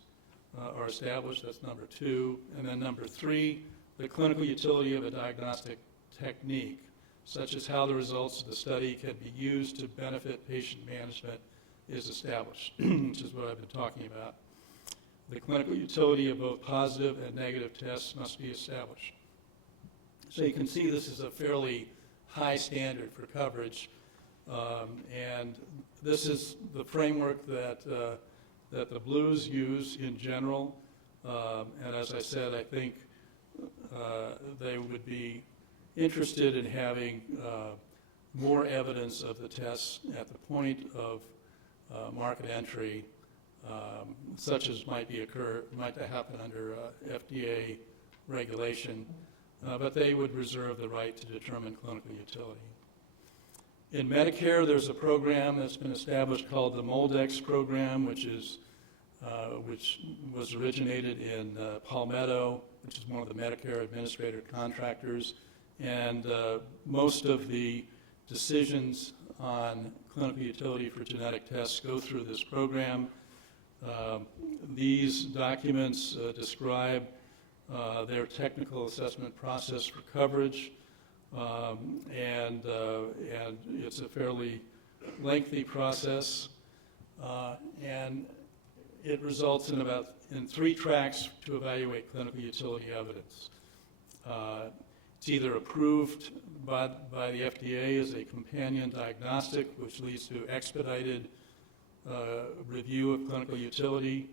are established. That's number two. And then number three, the clinical utility of a diagnostic technique, such as how the results of the study can be used to benefit patient management, is established, which is what I've been talking about. The clinical utility of both positive and negative tests must be established. So you can see this is a fairly high standard for coverage, and this is the framework that the Blues use in general. And as I said, I think they would be interested in having more evidence of the tests at the point of market entry, such as might happen under FDA regulation, but they would reserve the right to determine clinical utility. In Medicare, there's a program that's been established called the MolDX program, which was originated in Palmetto, which is one of the Medicare administrator contractors. And most of the decisions on clinical utility for genetic tests go through this program. These documents describe their technical assessment process for coverage, and it's a fairly lengthy process, and it results in 3 tracks to evaluate clinical utility evidence. It's either approved by the FDA as a companion diagnostic, which leads to expedited review of clinical utility,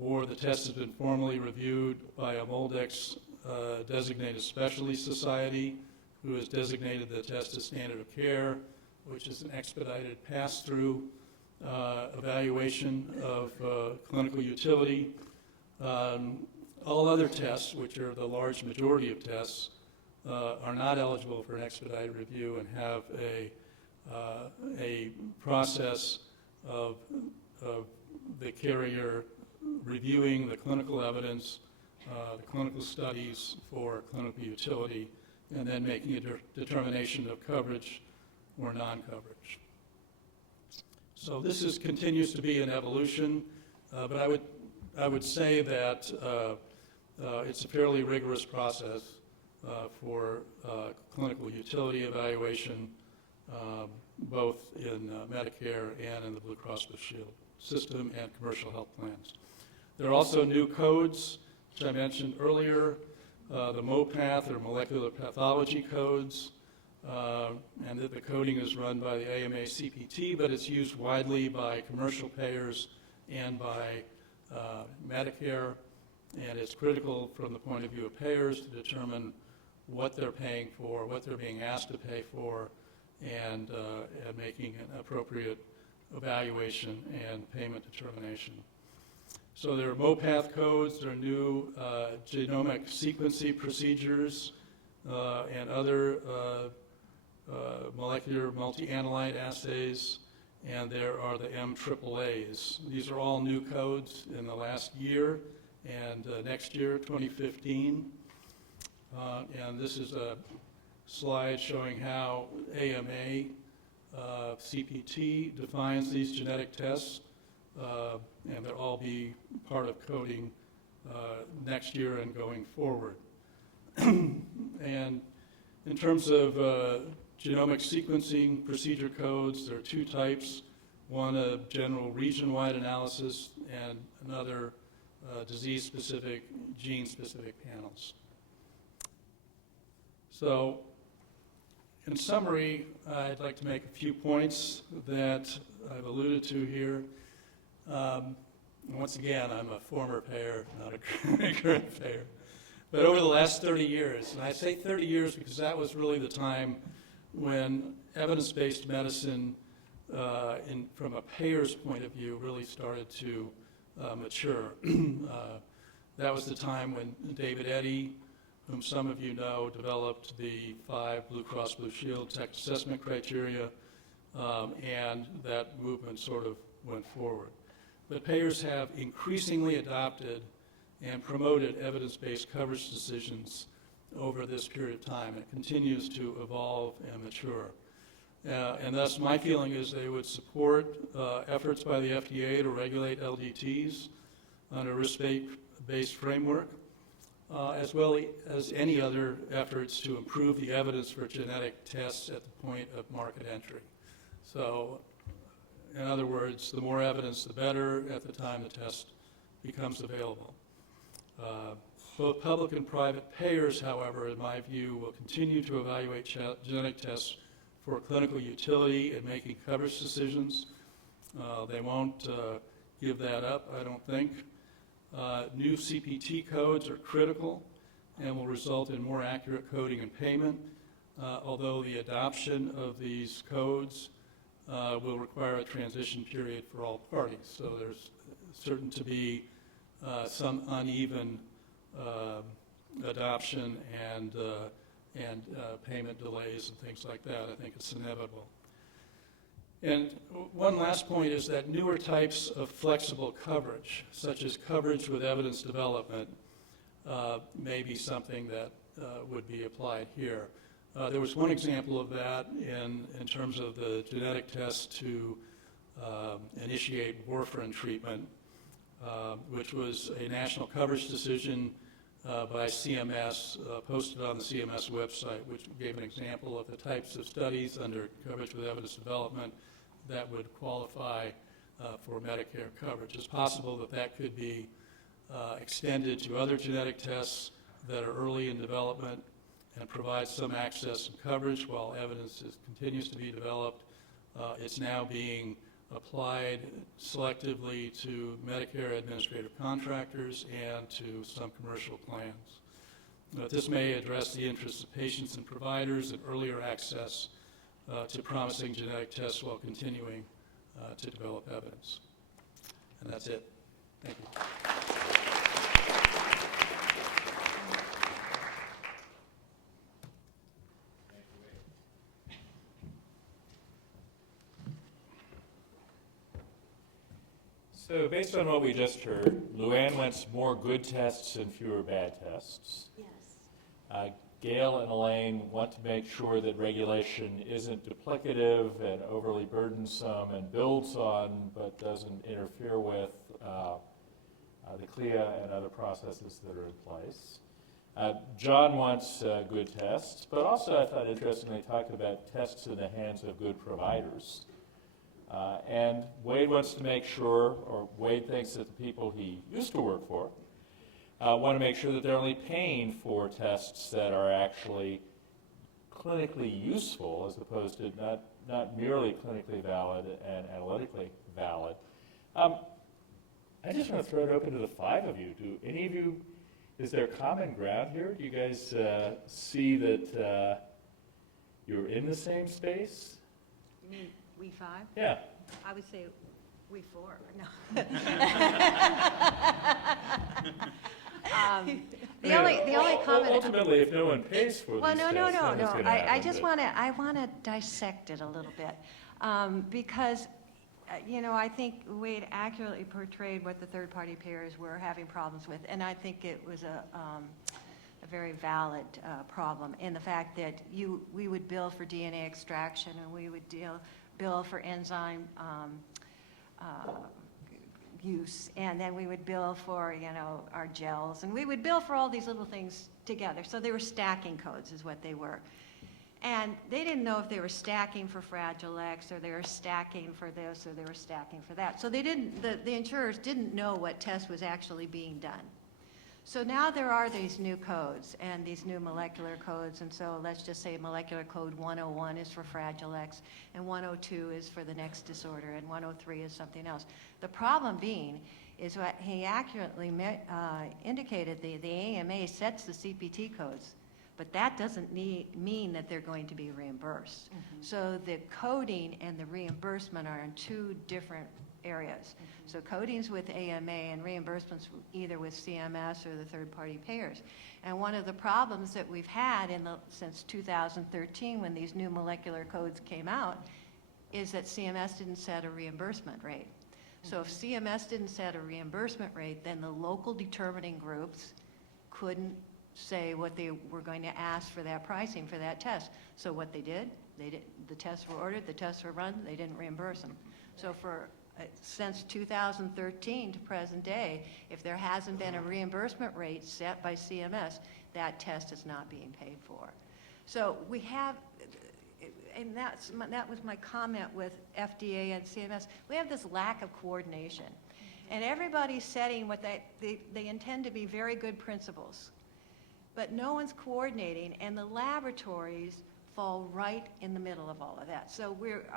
or the test has been formally reviewed by a MolDX designated specialty society who has designated the test as standard of care, which is an expedited pass-through evaluation of clinical utility. All other tests, which are the large majority of tests, are not eligible for an expedited review and have a process of the carrier reviewing the clinical evidence, the clinical studies for clinical utility, and then making a determination of coverage or non-coverage. So this continues to be an evolution, but I would say that it's a fairly rigorous process for clinical utility evaluation, both in Medicare and in the Blue Cross Blue Shield system and commercial health plans. There are also new codes, which I mentioned earlier, the MOPATH, or molecular pathology codes, and the coding is run by the AMA CPT, but it's used widely by commercial payers and by Medicare, and it's critical from the point of view of payers to determine what they're paying for, what they're being asked to pay for, and making an appropriate evaluation and payment determination. So there are MOPATH codes, there are new genomic sequencing procedures, and other molecular multi-analyte assays, and there are the MAAAs. These are all new codes in the last year, and next year, 2015. And this is a slide showing how AMA CPT defines these genetic tests, and they'll all be part of coding next year and going forward. And in terms of genomic sequencing procedure codes, there are 2 types. One, a general region-wide analysis, and another, disease-specific, gene-specific panels. So, in summary, I'd like to make a few points that I've alluded to here. Once again, I'm a former payer, not a current payer. But over the last 30 years, and I say 30 years because that was really the time when evidence-based medicine, from a payer's point of view, really started to mature. That was the time when David Eddy, whom some of you know, developed the 5 Blue Cross Blue Shield tech assessment criteria, and that movement sort of went forward. But payers have increasingly adopted and promoted evidence-based coverage decisions over this period of time. It continues to evolve and mature. And thus, my feeling is they would support efforts by the FDA to regulate LDTs under a risk-based framework, as well as any other efforts to improve the evidence for genetic tests at the point of market entry. So, in other words, the more evidence, the better at the time the test becomes available. Both public and private payers, however, in my view, will continue to evaluate genetic tests for clinical utility in making coverage decisions. They won't give that up, I don't think. New CPT codes are critical and will result in more accurate coding and payment, although the adoption of these codes will require a transition period for all parties. So there's certain to be some uneven adoption and payment delays and things like that. I think it's inevitable. And one last point is that newer types of flexible coverage, such as coverage with evidence development, may be something that would be applied here. There was one example of that in terms of the genetic test to initiate warfarin treatment, which was a national coverage decision by CMS, posted on the CMS website, which gave an example of the types of studies under coverage with evidence development that would qualify for Medicare coverage. It's possible that that could be extended to other genetic tests that are early in development and provide some access and coverage while evidence continues to be developed. It's now being applied selectively to Medicare administrative contractors and to some commercial plans. This may address the interests of patients and providers and earlier access to promising genetic tests while continuing to develop evidence. And that's it. Thank you. So based on what we just heard, Luann wants more good tests and fewer bad tests. Yes. Gail and Elaine want to make sure that regulation isn't duplicative and overly burdensome and builds on but doesn't interfere with the CLIA and other processes that are in place. John wants good tests, but also I thought interestingly talked about tests in the hands of good providers. And Wade wants to make sure, or Wade thinks that the people he used to work for want to make sure that they're only paying for tests that are actually clinically useful as opposed to not merely clinically valid and analytically valid. I just want to throw it open to the 5 of you. Do any of you, is there common ground here? Do you guys see that you're in the same space? You mean we 5? Yeah. I would say we 4. No. The only comment. Ultimately, if no one pays for Well, these no. tests, then it's going to happen. I just want to dissect it a little bit because, I think Wade accurately portrayed what the third-party payers were having problems with, and I think it was a very valid problem in the fact that we would bill for DNA extraction and we would bill for enzyme use, and then we would bill for, our gels, and we would bill for all these little things together. So they were stacking codes is what they were. And they didn't know if they were stacking for Fragile X, or they were stacking for this, or they were stacking for that. So they didn't, the insurers didn't know what test was actually being done. So now there are these new codes and these new molecular codes, and so let's just say molecular code 101 is for Fragile X, and 102 is for the next disorder, and 103 is something else. The problem being is what he accurately indicated, the AMA sets the CPT codes, but that doesn't mean that they're going to be reimbursed. So the coding and the reimbursement are in two different areas. So coding's with AMA and reimbursements either with CMS or the third-party payers. And one of the problems that we've had since 2013 when these new molecular codes came out is that CMS didn't set a reimbursement rate. So if CMS didn't set a reimbursement rate, then the local determining groups couldn't say what they were going to ask for that pricing for that test. So what they did, the tests were ordered, the tests were run, they didn't reimburse them. So since 2013 to present day, if there hasn't been a reimbursement rate set by CMS, that test is not being paid for. So we have, and that was my comment with FDA and CMS, we have this lack of coordination. And everybody's setting what they intend to be very good principles, but no one's coordinating, and the laboratories fall right in the middle of all of that. So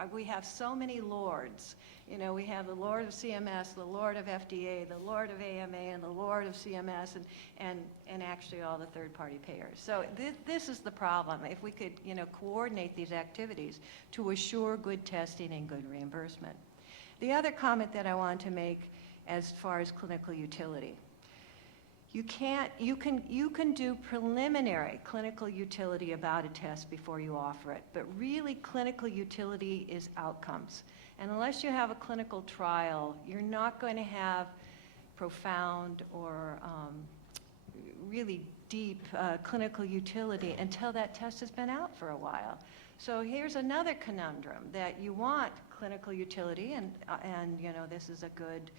we have so many lords. You know, we have the Lord of CMS, the Lord of FDA, the Lord of AMA, and the Lord of CMS, and actually all the third-party payers. So this is the problem. If we could, coordinate these activities to assure good testing and good reimbursement. The other comment that I want to make as far as clinical utility. You can do preliminary clinical utility about a test before you offer it, but really clinical utility is outcomes. And unless you have a clinical trial, you're not going to have profound or really deep clinical utility until that test has been out for a while. So here's another conundrum, that you want clinical utility, and this is a good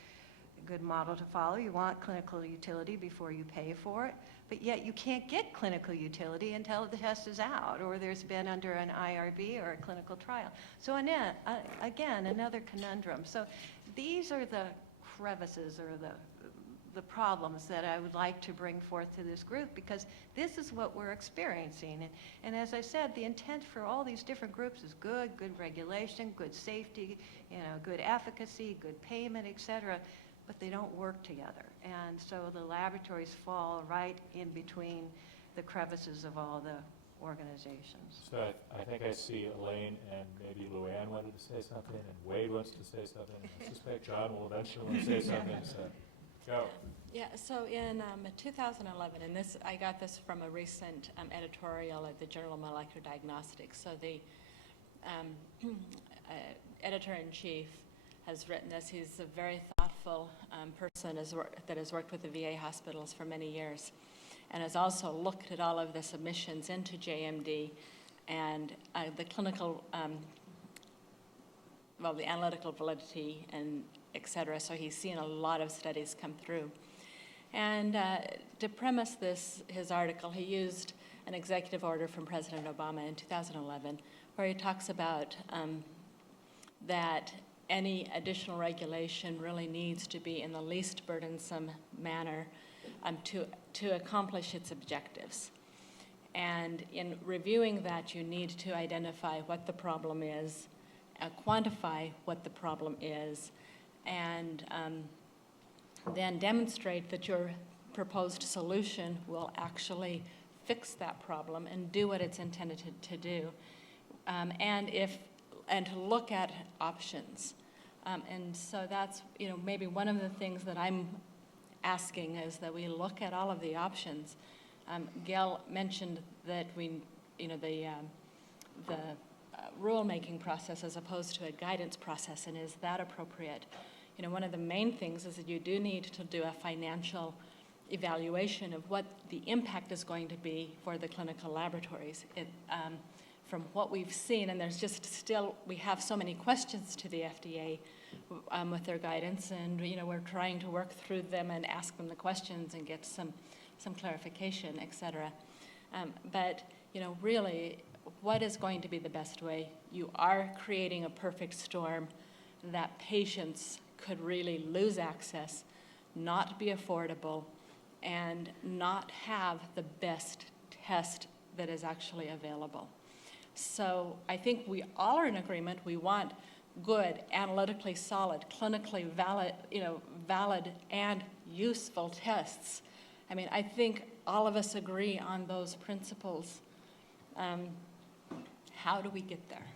model to follow. You want clinical utility before you pay for it, but yet you can't get clinical utility until the test is out or there's been under an IRB or a clinical trial. So again, another conundrum. So these are the crevices or the problems that I would like to bring forth to this group, because this is what we're experiencing. And as I said, the intent for all these different groups is good regulation, good safety, good efficacy, good payment, et cetera, but they don't work together. And so the laboratories fall right in between the crevices of all the organizations. So I think I see Elaine and maybe Luann wanted to say something, and Wade wants to say something, and I suspect John will eventually want to say something, so go. Yeah, so in 2011, and I got this from a recent editorial at the Journal of Molecular Diagnostics. So the editor-in-chief has written this. He's a very thoughtful person that has worked with the VA hospitals for many years, and has also looked at all of the submissions into JMD and the clinical, the analytical validity and et cetera. So he's seen a lot of studies come through. And to premise his article, he used an executive order from President Obama in 2011, where he talks about that any additional regulation really needs to be in the least burdensome manner to accomplish its objectives. And in reviewing that, you need to identify what the problem is, quantify what the problem is, and then demonstrate that your proposed solution will actually fix that problem and do what it's intended to do, and to look at options. And so that's, maybe one of the things that I'm asking is that we look at all of the options. Gail mentioned that the rulemaking process as opposed to a guidance process, and is that appropriate? One of the main things is that you do need to do a financial evaluation of what the impact is going to be for the clinical laboratories. From what we've seen, and there's just still, we have so many questions to the FDA with their guidance, and we're trying to work through them and ask them the questions and get some clarification, et cetera. But really, what is going to be the best way? You are creating a perfect storm that patients could really lose access, not be affordable, and not have the best test that is actually available. So I think we all are in agreement. We want good, analytically solid, clinically valid and useful tests. I mean, I think all of us agree on those principles. How do we get there?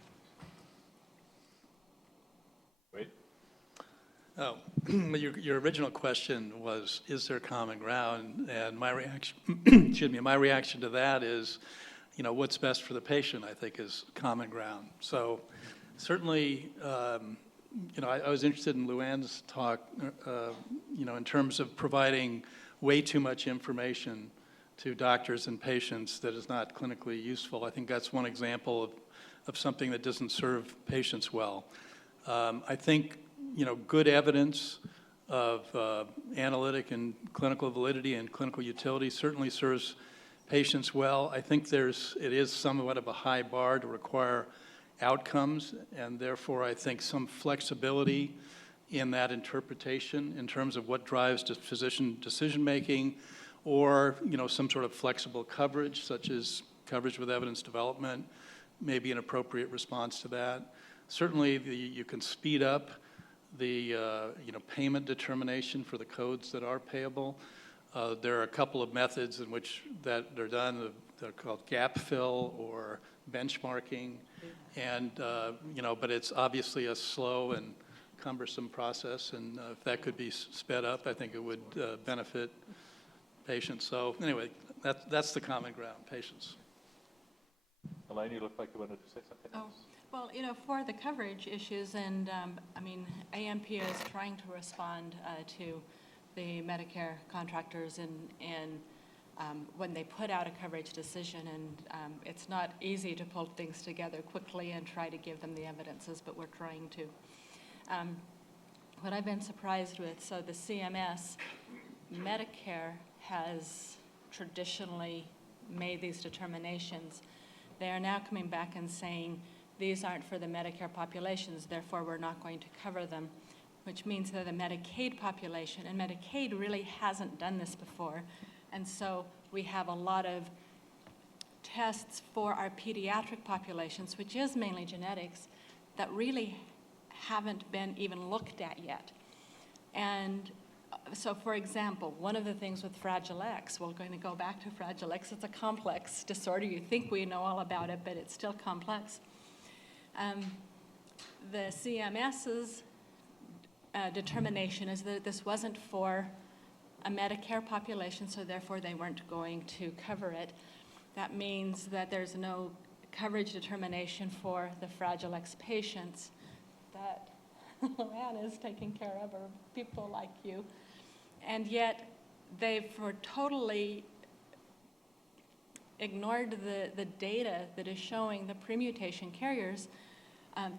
Wait. Oh, your original question was, is there common ground? And my reaction, excuse me, my reaction to that is, what's best for the patient, I think, is common ground. So certainly, I was interested in Luann's talk, in terms of providing way too much information to doctors and patients that is not clinically useful. I think that's one example of something that doesn't serve patients well. I think, good evidence of analytic and clinical validity and clinical utility certainly serves patients well. I think it is somewhat of a high bar to require outcomes, and therefore I think some flexibility in that interpretation in terms of what drives physician decision-making, or some sort of flexible coverage, such as coverage with evidence development, may be an appropriate response to that. Certainly, you can speed up the payment determination for the codes that are payable. There are a couple of methods in which that they're done. They're called gap fill or benchmarking, and but it's obviously a slow and cumbersome process, and if that could be sped up, I think it would benefit patients. So anyway, that's the common ground, patients. Elaine, you look like you wanted to say something else. Well, for the coverage issues, and AMP is trying to respond to the Medicare contractors and when they put out a coverage decision, and it's not easy to pull things together quickly and try to give them the evidences, but we're trying to. What I've been surprised with, so the CMS, Medicare has traditionally made these determinations. They are now coming back and saying, these aren't for the Medicare populations, therefore we're not going to cover them, which means they're the Medicaid population, and Medicaid really hasn't done this before. And so we have a lot of tests for our pediatric populations, which is mainly genetics, that really haven't been even looked at yet. And so, for example, one of the things with Fragile X, we're going to go back to Fragile X, it's a complex disorder. You think we know all about it, but it's still complex. The CMS's determination is that this wasn't for a Medicare population, so therefore they weren't going to cover it. That means that there's no coverage determination for the Fragile X patients that Luann is taking care of, or people like you. And yet they've totally ignored the data that is showing the premutation carriers.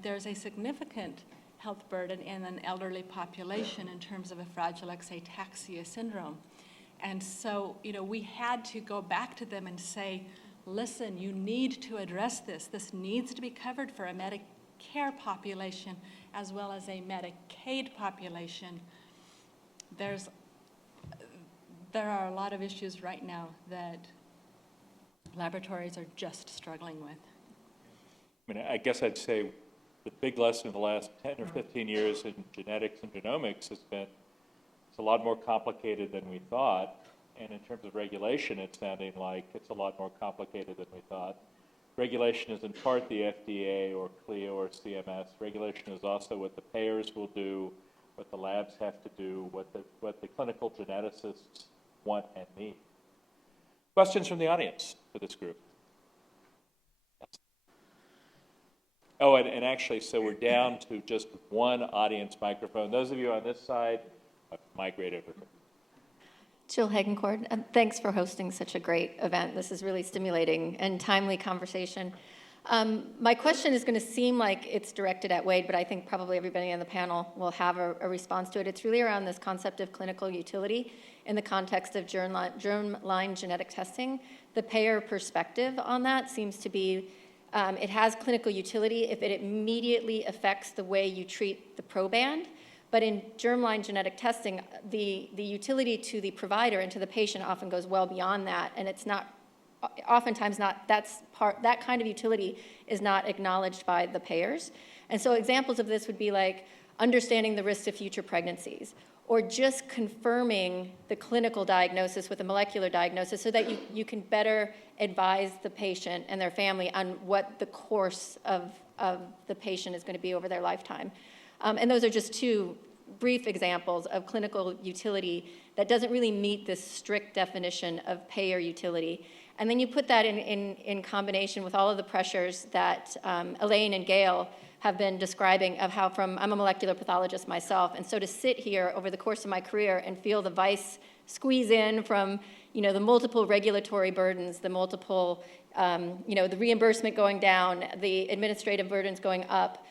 There's a significant health burden in an elderly population in terms of a Fragile X ataxia syndrome. And so, we had to go back to them and say, listen, you need to address this. This needs to be covered for a Medicare population as well as a Medicaid population. There are a lot of issues right now that laboratories are just struggling with. I mean, I guess I'd say the big lesson in the last 10 or 15 years in genetics and genomics has been it's a lot more complicated than we thought. And in terms of regulation, it's sounding like it's a lot more complicated than we thought. Regulation is in part the FDA or CLIA or CMS. Regulation is also what the payers will do, what the labs have to do, what the clinical geneticists want and need. Questions from the audience for this group? Yes. Oh, and actually, so we're down to just one audience microphone. Those of you on this side, migrate over here. Jill Hagencourt, thanks for hosting such a great event. This is really stimulating and timely conversation. My question is going to seem like it's directed at Wade, but I think probably everybody on the panel will have a response to it. It's really around this concept of clinical utility in the context of germline genetic testing. The payer perspective on that seems to be It has clinical utility if it immediately affects the way you treat the proband. But in germline genetic testing, the utility to the provider and to the patient often goes well beyond that, and it's not, oftentimes not, that kind of utility is not acknowledged by the payers. And so examples of this would be like understanding the risks of future pregnancies, or just confirming the clinical diagnosis with a molecular diagnosis so that you can better advise the patient and their family on what the course of the patient is going to be over their lifetime. And those are just two brief examples of clinical utility that doesn't really meet this strict definition of payer utility. And then you put that in combination with all of the pressures that Elaine and Gail have been describing of how I'm a molecular pathologist myself, and so to sit here over the course of my career and feel the vice squeeze in from, the multiple regulatory burdens, the multiple, the reimbursement going down, the administrative burdens going up,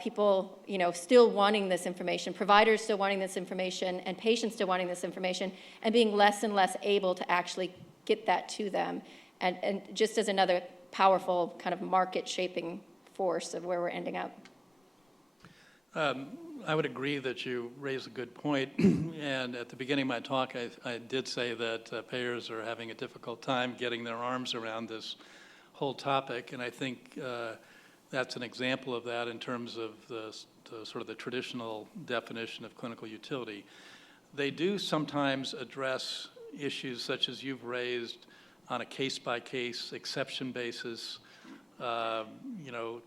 people, still wanting this information, providers still wanting this information, and patients still wanting this information, and being less and less able to actually get that to them, and just as another powerful kind of market-shaping force of where we're ending up. I would agree that you raise a good point. And at the beginning of my talk, I did say that payers are having a difficult time getting their arms around this whole topic. And I think that's an example of that in terms of the sort of the traditional definition of clinical utility. They do sometimes address issues such as you've raised on a case-by-case exception basis,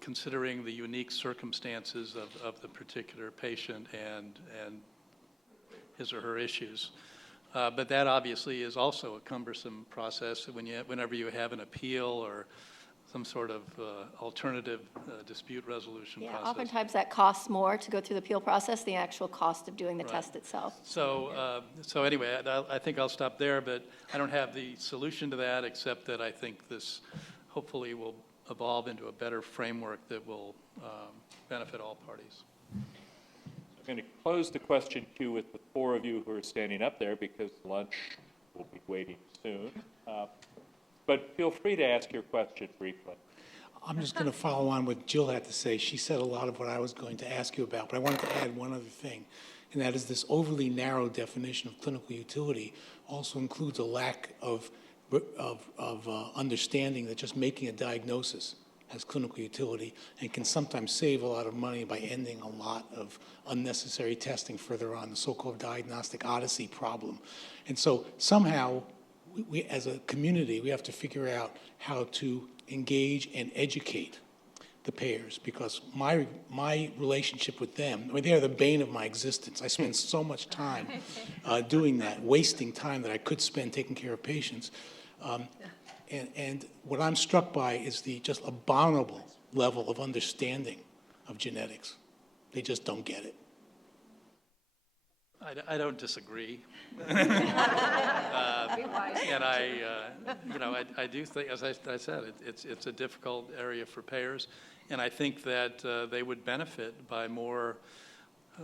considering the unique circumstances of the particular patient and his or her issues. But that obviously is also a cumbersome process whenever you have an appeal or some sort of alternative dispute resolution process. Oftentimes that costs more to go through the appeal process than the actual cost of doing the test itself. So anyway, I think I'll stop there, but I don't have the solution to that except that I think this hopefully will evolve into a better framework that will benefit all parties. I'm going to close the question queue with the four of you who are standing up there because lunch will be waiting soon. But feel free to ask your question briefly. I'm just going to follow on what Jill had to say. She said a lot of what I was going to ask you about, but I wanted to add one other thing, and that is this overly narrow definition of clinical utility also includes a lack of understanding that just making a diagnosis has clinical utility and can sometimes save a lot of money by ending a lot of unnecessary testing further on, the so-called diagnostic odyssey problem. And so somehow, we as a community, we have to figure out how to engage and educate the payers, because my relationship with them, they're the bane of my existence. I spend so much time doing that, wasting time that I could spend taking care of patients. And what I'm struck by is the just abominable level of understanding of genetics. They just don't get it. I don't disagree. And I do think, as I said, it's a difficult area for payers, and I think that they would benefit by more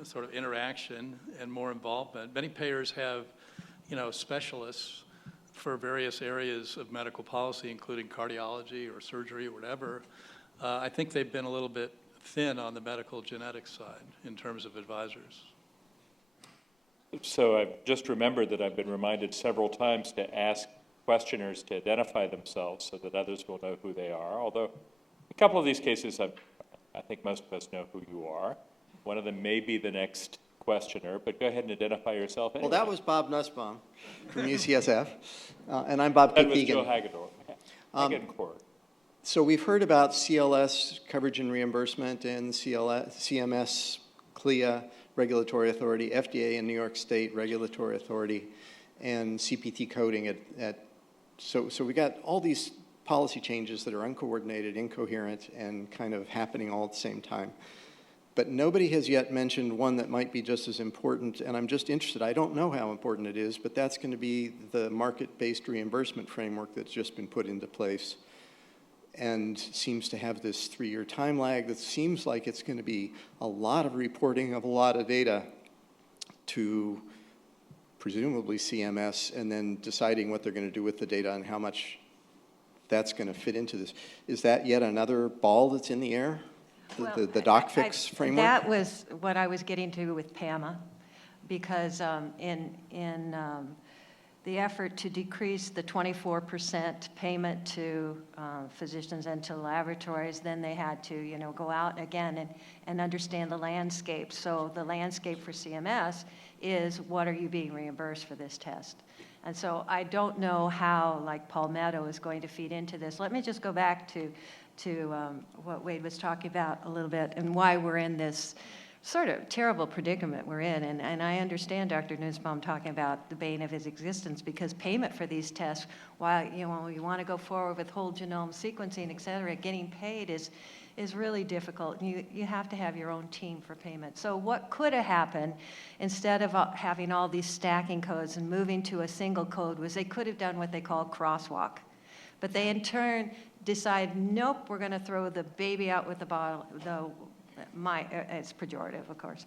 sort of interaction and more involvement. Many payers have, specialists for various areas of medical policy, including cardiology or surgery or whatever. I think they've been a little bit thin on the medical genetics side in terms of advisors. So I've just remembered that I've been reminded several times to ask questioners to identify themselves so that others will know who they are, although a couple of these cases I think most of us know who you are. One of them may be the next questioner, but go ahead and identify yourself anyway. Well, that was Bob Nussbaum from UCSF, and I'm Bob Keegan. That was Joe Hagedorn. So we've heard about CLS, coverage and reimbursement, and CMS, CLIA, regulatory authority, FDA and New York State regulatory authority, and CPT coding so we got all these policy changes that are uncoordinated, incoherent, and kind of happening all at the same time. But nobody has yet mentioned one that might be just as important, and I'm just interested. I don't know how important it is, but that's going to be the market-based reimbursement framework that's just been put into place and seems to have this 3-year time lag that seems like it's going to be a lot of reporting of a lot of data to presumably CMS, and then deciding what they're going to do with the data and how much that's going to fit into this. Is that yet another ball that's in the air? Well, The doc fix framework? That was what I was getting to with PAMA, because in the effort to decrease the 24% payment to physicians and to laboratories, then they had to, go out again and understand the landscape. So the landscape for CMS is, what are you being reimbursed for this test? And so I don't know how, like, Palmetto is going to feed into this. Let me just go back to what Wade was talking about a little bit, and why we're in this sort of terrible predicament we're in. And I understand Dr. Nussbaum talking about the bane of his existence, because payment for these tests, while you want to go forward with whole genome sequencing, et cetera, getting paid is really difficult. You have to have your own team for payment. So what could have happened, instead of having all these stacking codes and moving to a single code, was they could have done what they call crosswalk. But they in turn decide, nope, we're going to throw the baby out with the bottle, it's pejorative, of course,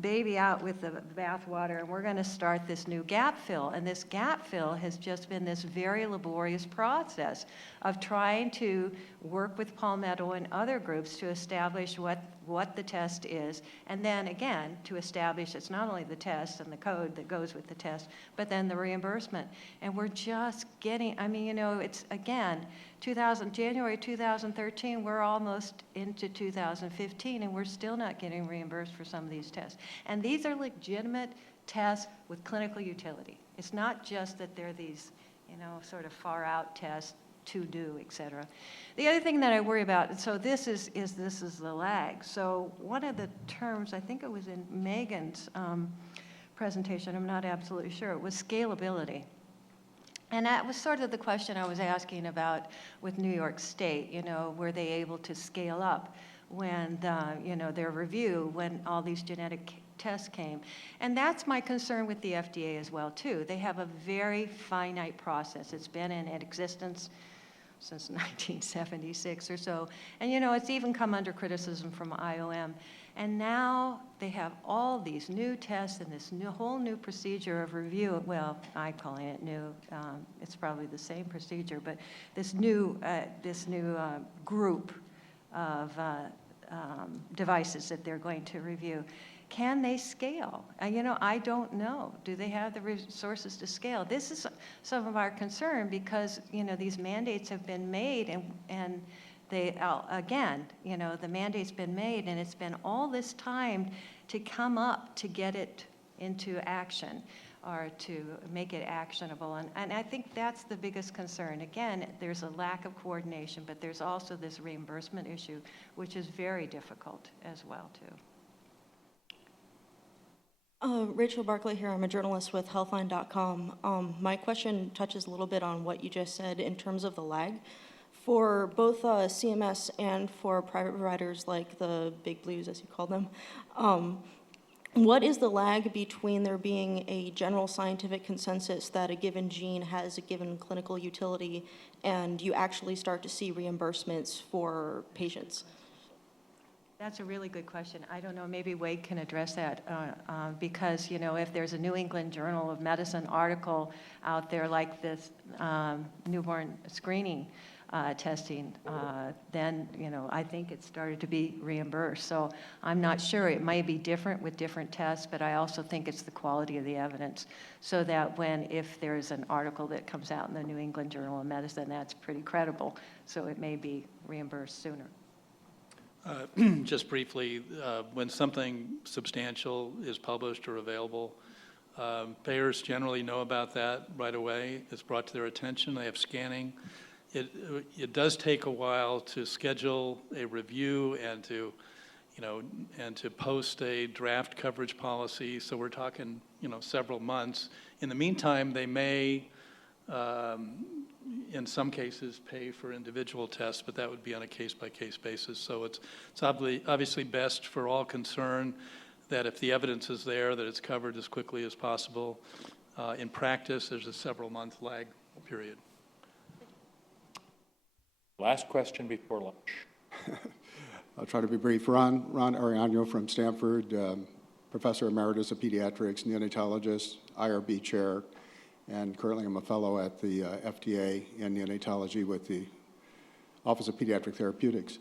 baby out with the bathwater, and we're going to start this new gap fill. And this gap fill has just been this very laborious process of trying to work with Palmetto and other groups to establish what the test is, and then again to establish it's not only the test and the code that goes with the test, but then the reimbursement. And we're just getting, it's again, January 2013, we're almost into 2015, and we're still not getting reimbursed for some of these tests. And these are legitimate tests with clinical utility. It's not just that they're these, sort of far out tests to do, et cetera. The other thing that I worry about, so this is the lag. So one of the terms, I think it was in Megan's presentation, I'm not absolutely sure, it was scalability. And that was sort of the question I was asking about with New York State, were they able to scale up when their review, when all these genetic tests came. And that's my concern with the FDA as well, too. They have a very finite process. It's been in existence since 1976 or so. And, it's even come under criticism from IOM. And now they have all these new tests and this whole new procedure of review. Well, I'm calling it new. It's probably the same procedure, but this new group of devices that they're going to review. Can they scale? I don't know. Do they have the resources to scale? This is some of our concern, because, these mandates have been made, and they, again, the mandate's been made, and it's been all this time to come up to get it into action or to make it actionable. And I think that's the biggest concern. Again, there's a lack of coordination, but there's also this reimbursement issue, which is very difficult as well, too. Rachel Barclay here. I'm a journalist with Healthline.com. My question touches a little bit on what you just said in terms of the lag. For both CMS and for private providers like the big blues, as you call them, what is the lag between there being a general scientific consensus that a given gene has a given clinical utility and you actually start to see reimbursements for patients? That's a really good question. I don't know, maybe Wade can address that, because, if there's a New England Journal of Medicine article out there like this newborn screening testing, then, I think it started to be reimbursed. So I'm not sure. It might be different with different tests, but I also think it's the quality of the evidence, so that if there's an article that comes out in the New England Journal of Medicine, that's pretty credible, so it may be reimbursed sooner. Just briefly, when something substantial is published or available, payers generally know about that right away. It's brought to their attention. They have scanning. It does take a while to schedule a review and to post a draft coverage policy. So we're talking, several months. In the meantime, they may, in some cases, pay for individual tests, but that would be on a case-by-case basis. So it's obviously best for all concerned that if the evidence is there, that it's covered as quickly as possible. In practice, there's a several-month lag period. Last question before lunch. I'll try to be brief. Ron Ariano from Stanford, Professor Emeritus of Pediatrics, neonatologist, IRB chair. and currently I'm a fellow at the FDA in neonatology with the Office of Pediatric Therapeutics.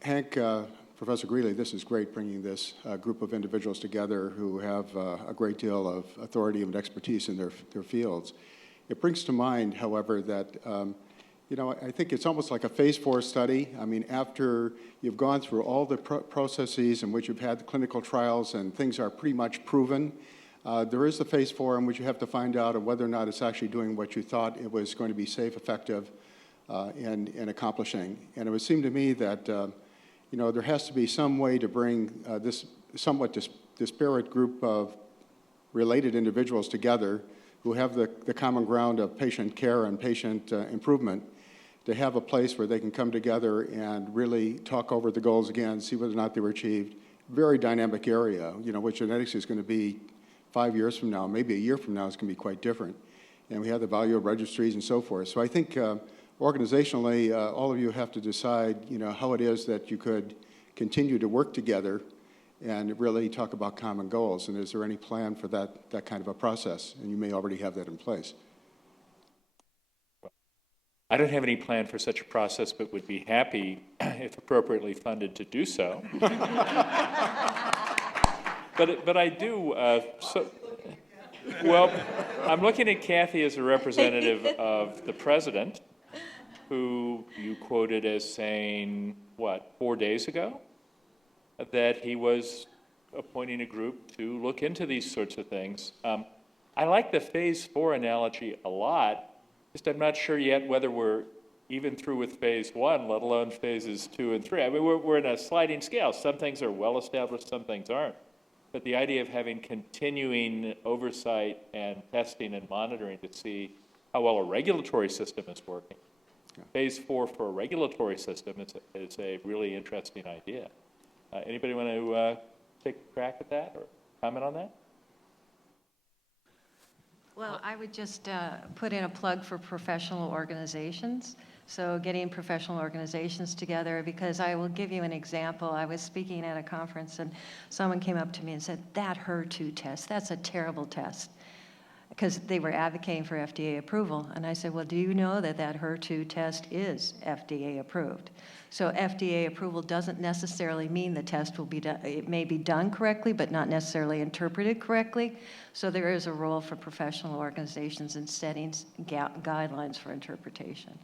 Hank, Professor Greeley, this is great bringing this group of individuals together who have a great deal of authority and expertise in their fields. It brings to mind, however, that you know, I think it's almost like a phase 4 study. I mean, after you've gone through all the processes in which you've had the clinical trials and things are pretty much proven, there is the phase 4 in which you have to find out whether or not it's actually doing what you thought it was going to be safe, effective, in accomplishing. And it would seem to me that, you know, there has to be some way to bring this somewhat disparate group of related individuals together who have the common ground of patient care and patient improvement, to have a place where they can come together and really talk over the goals again, see whether or not they were achieved. Very dynamic area, you know, what genetics is going to be 5 years from now, maybe a year from now, is going to be quite different. And we have the value of registries and so forth. So I think organizationally, all of you have to decide, you know, how it is that you could continue to work together and really talk about common goals. And is there any plan for that kind of a process? And you may already have that in place. I don't have any plan for such a process, but would be happy, if appropriately funded, to do so. But I do. Well, I'm looking at Kathy as a representative of the president, who you quoted as saying, what, 4 days ago, that he was appointing a group to look into these sorts of things. I like the phase 4 analogy a lot. Just I'm not sure yet whether we're even through with phase 1, let alone phases 2 and 3. I mean, we're in a sliding scale. Some things are well established, some things aren't. But the idea of having continuing oversight and testing and monitoring to see how well a regulatory system is working. Yeah. Phase 4 for a regulatory system is a really interesting idea. Anybody want to take a crack at that or comment on that? Well, I would just put in a plug for professional organizations. So getting professional organizations together, because I will give you an example. I was speaking at a conference and someone came up to me and said, that HER2 test, that's a terrible test. Because they were advocating for FDA approval. And I said, well, do you know that HER2 test is FDA approved? So FDA approval doesn't necessarily mean the test will be done. It may be done correctly, but not necessarily interpreted correctly. So there is a role for professional organizations in setting guidelines for interpretation,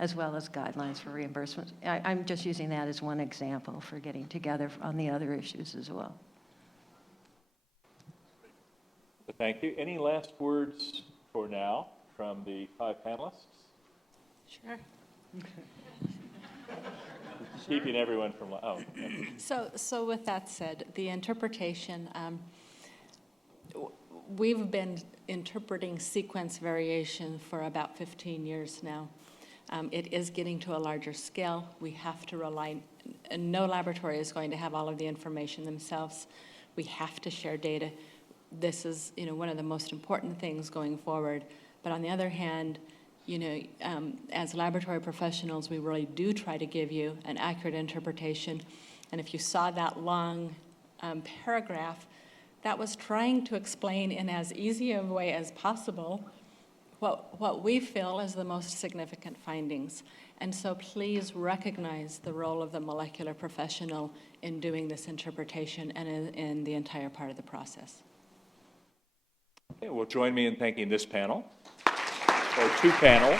as well as guidelines for reimbursement. I'm just using that as one example for getting together on the other issues as well. Thank you. Any last words for now from the 5 panelists? Sure. Keeping everyone from, oh. So with that said, the interpretation, we've been interpreting sequence variation for about 15 years now. It is getting to a larger scale. We have to rely, no laboratory is going to have all of the information themselves. We have to share data. This is, you know, one of the most important things going forward. But on the other hand, you know, as laboratory professionals, we really do try to give you an accurate interpretation. And if you saw that long paragraph, that was trying to explain in as easy a way as possible what we feel is the most significant findings. And so please recognize the role of the molecular professional in doing this interpretation and in the entire part of the process. Okay, well, join me in thanking this panel, or 2 panels.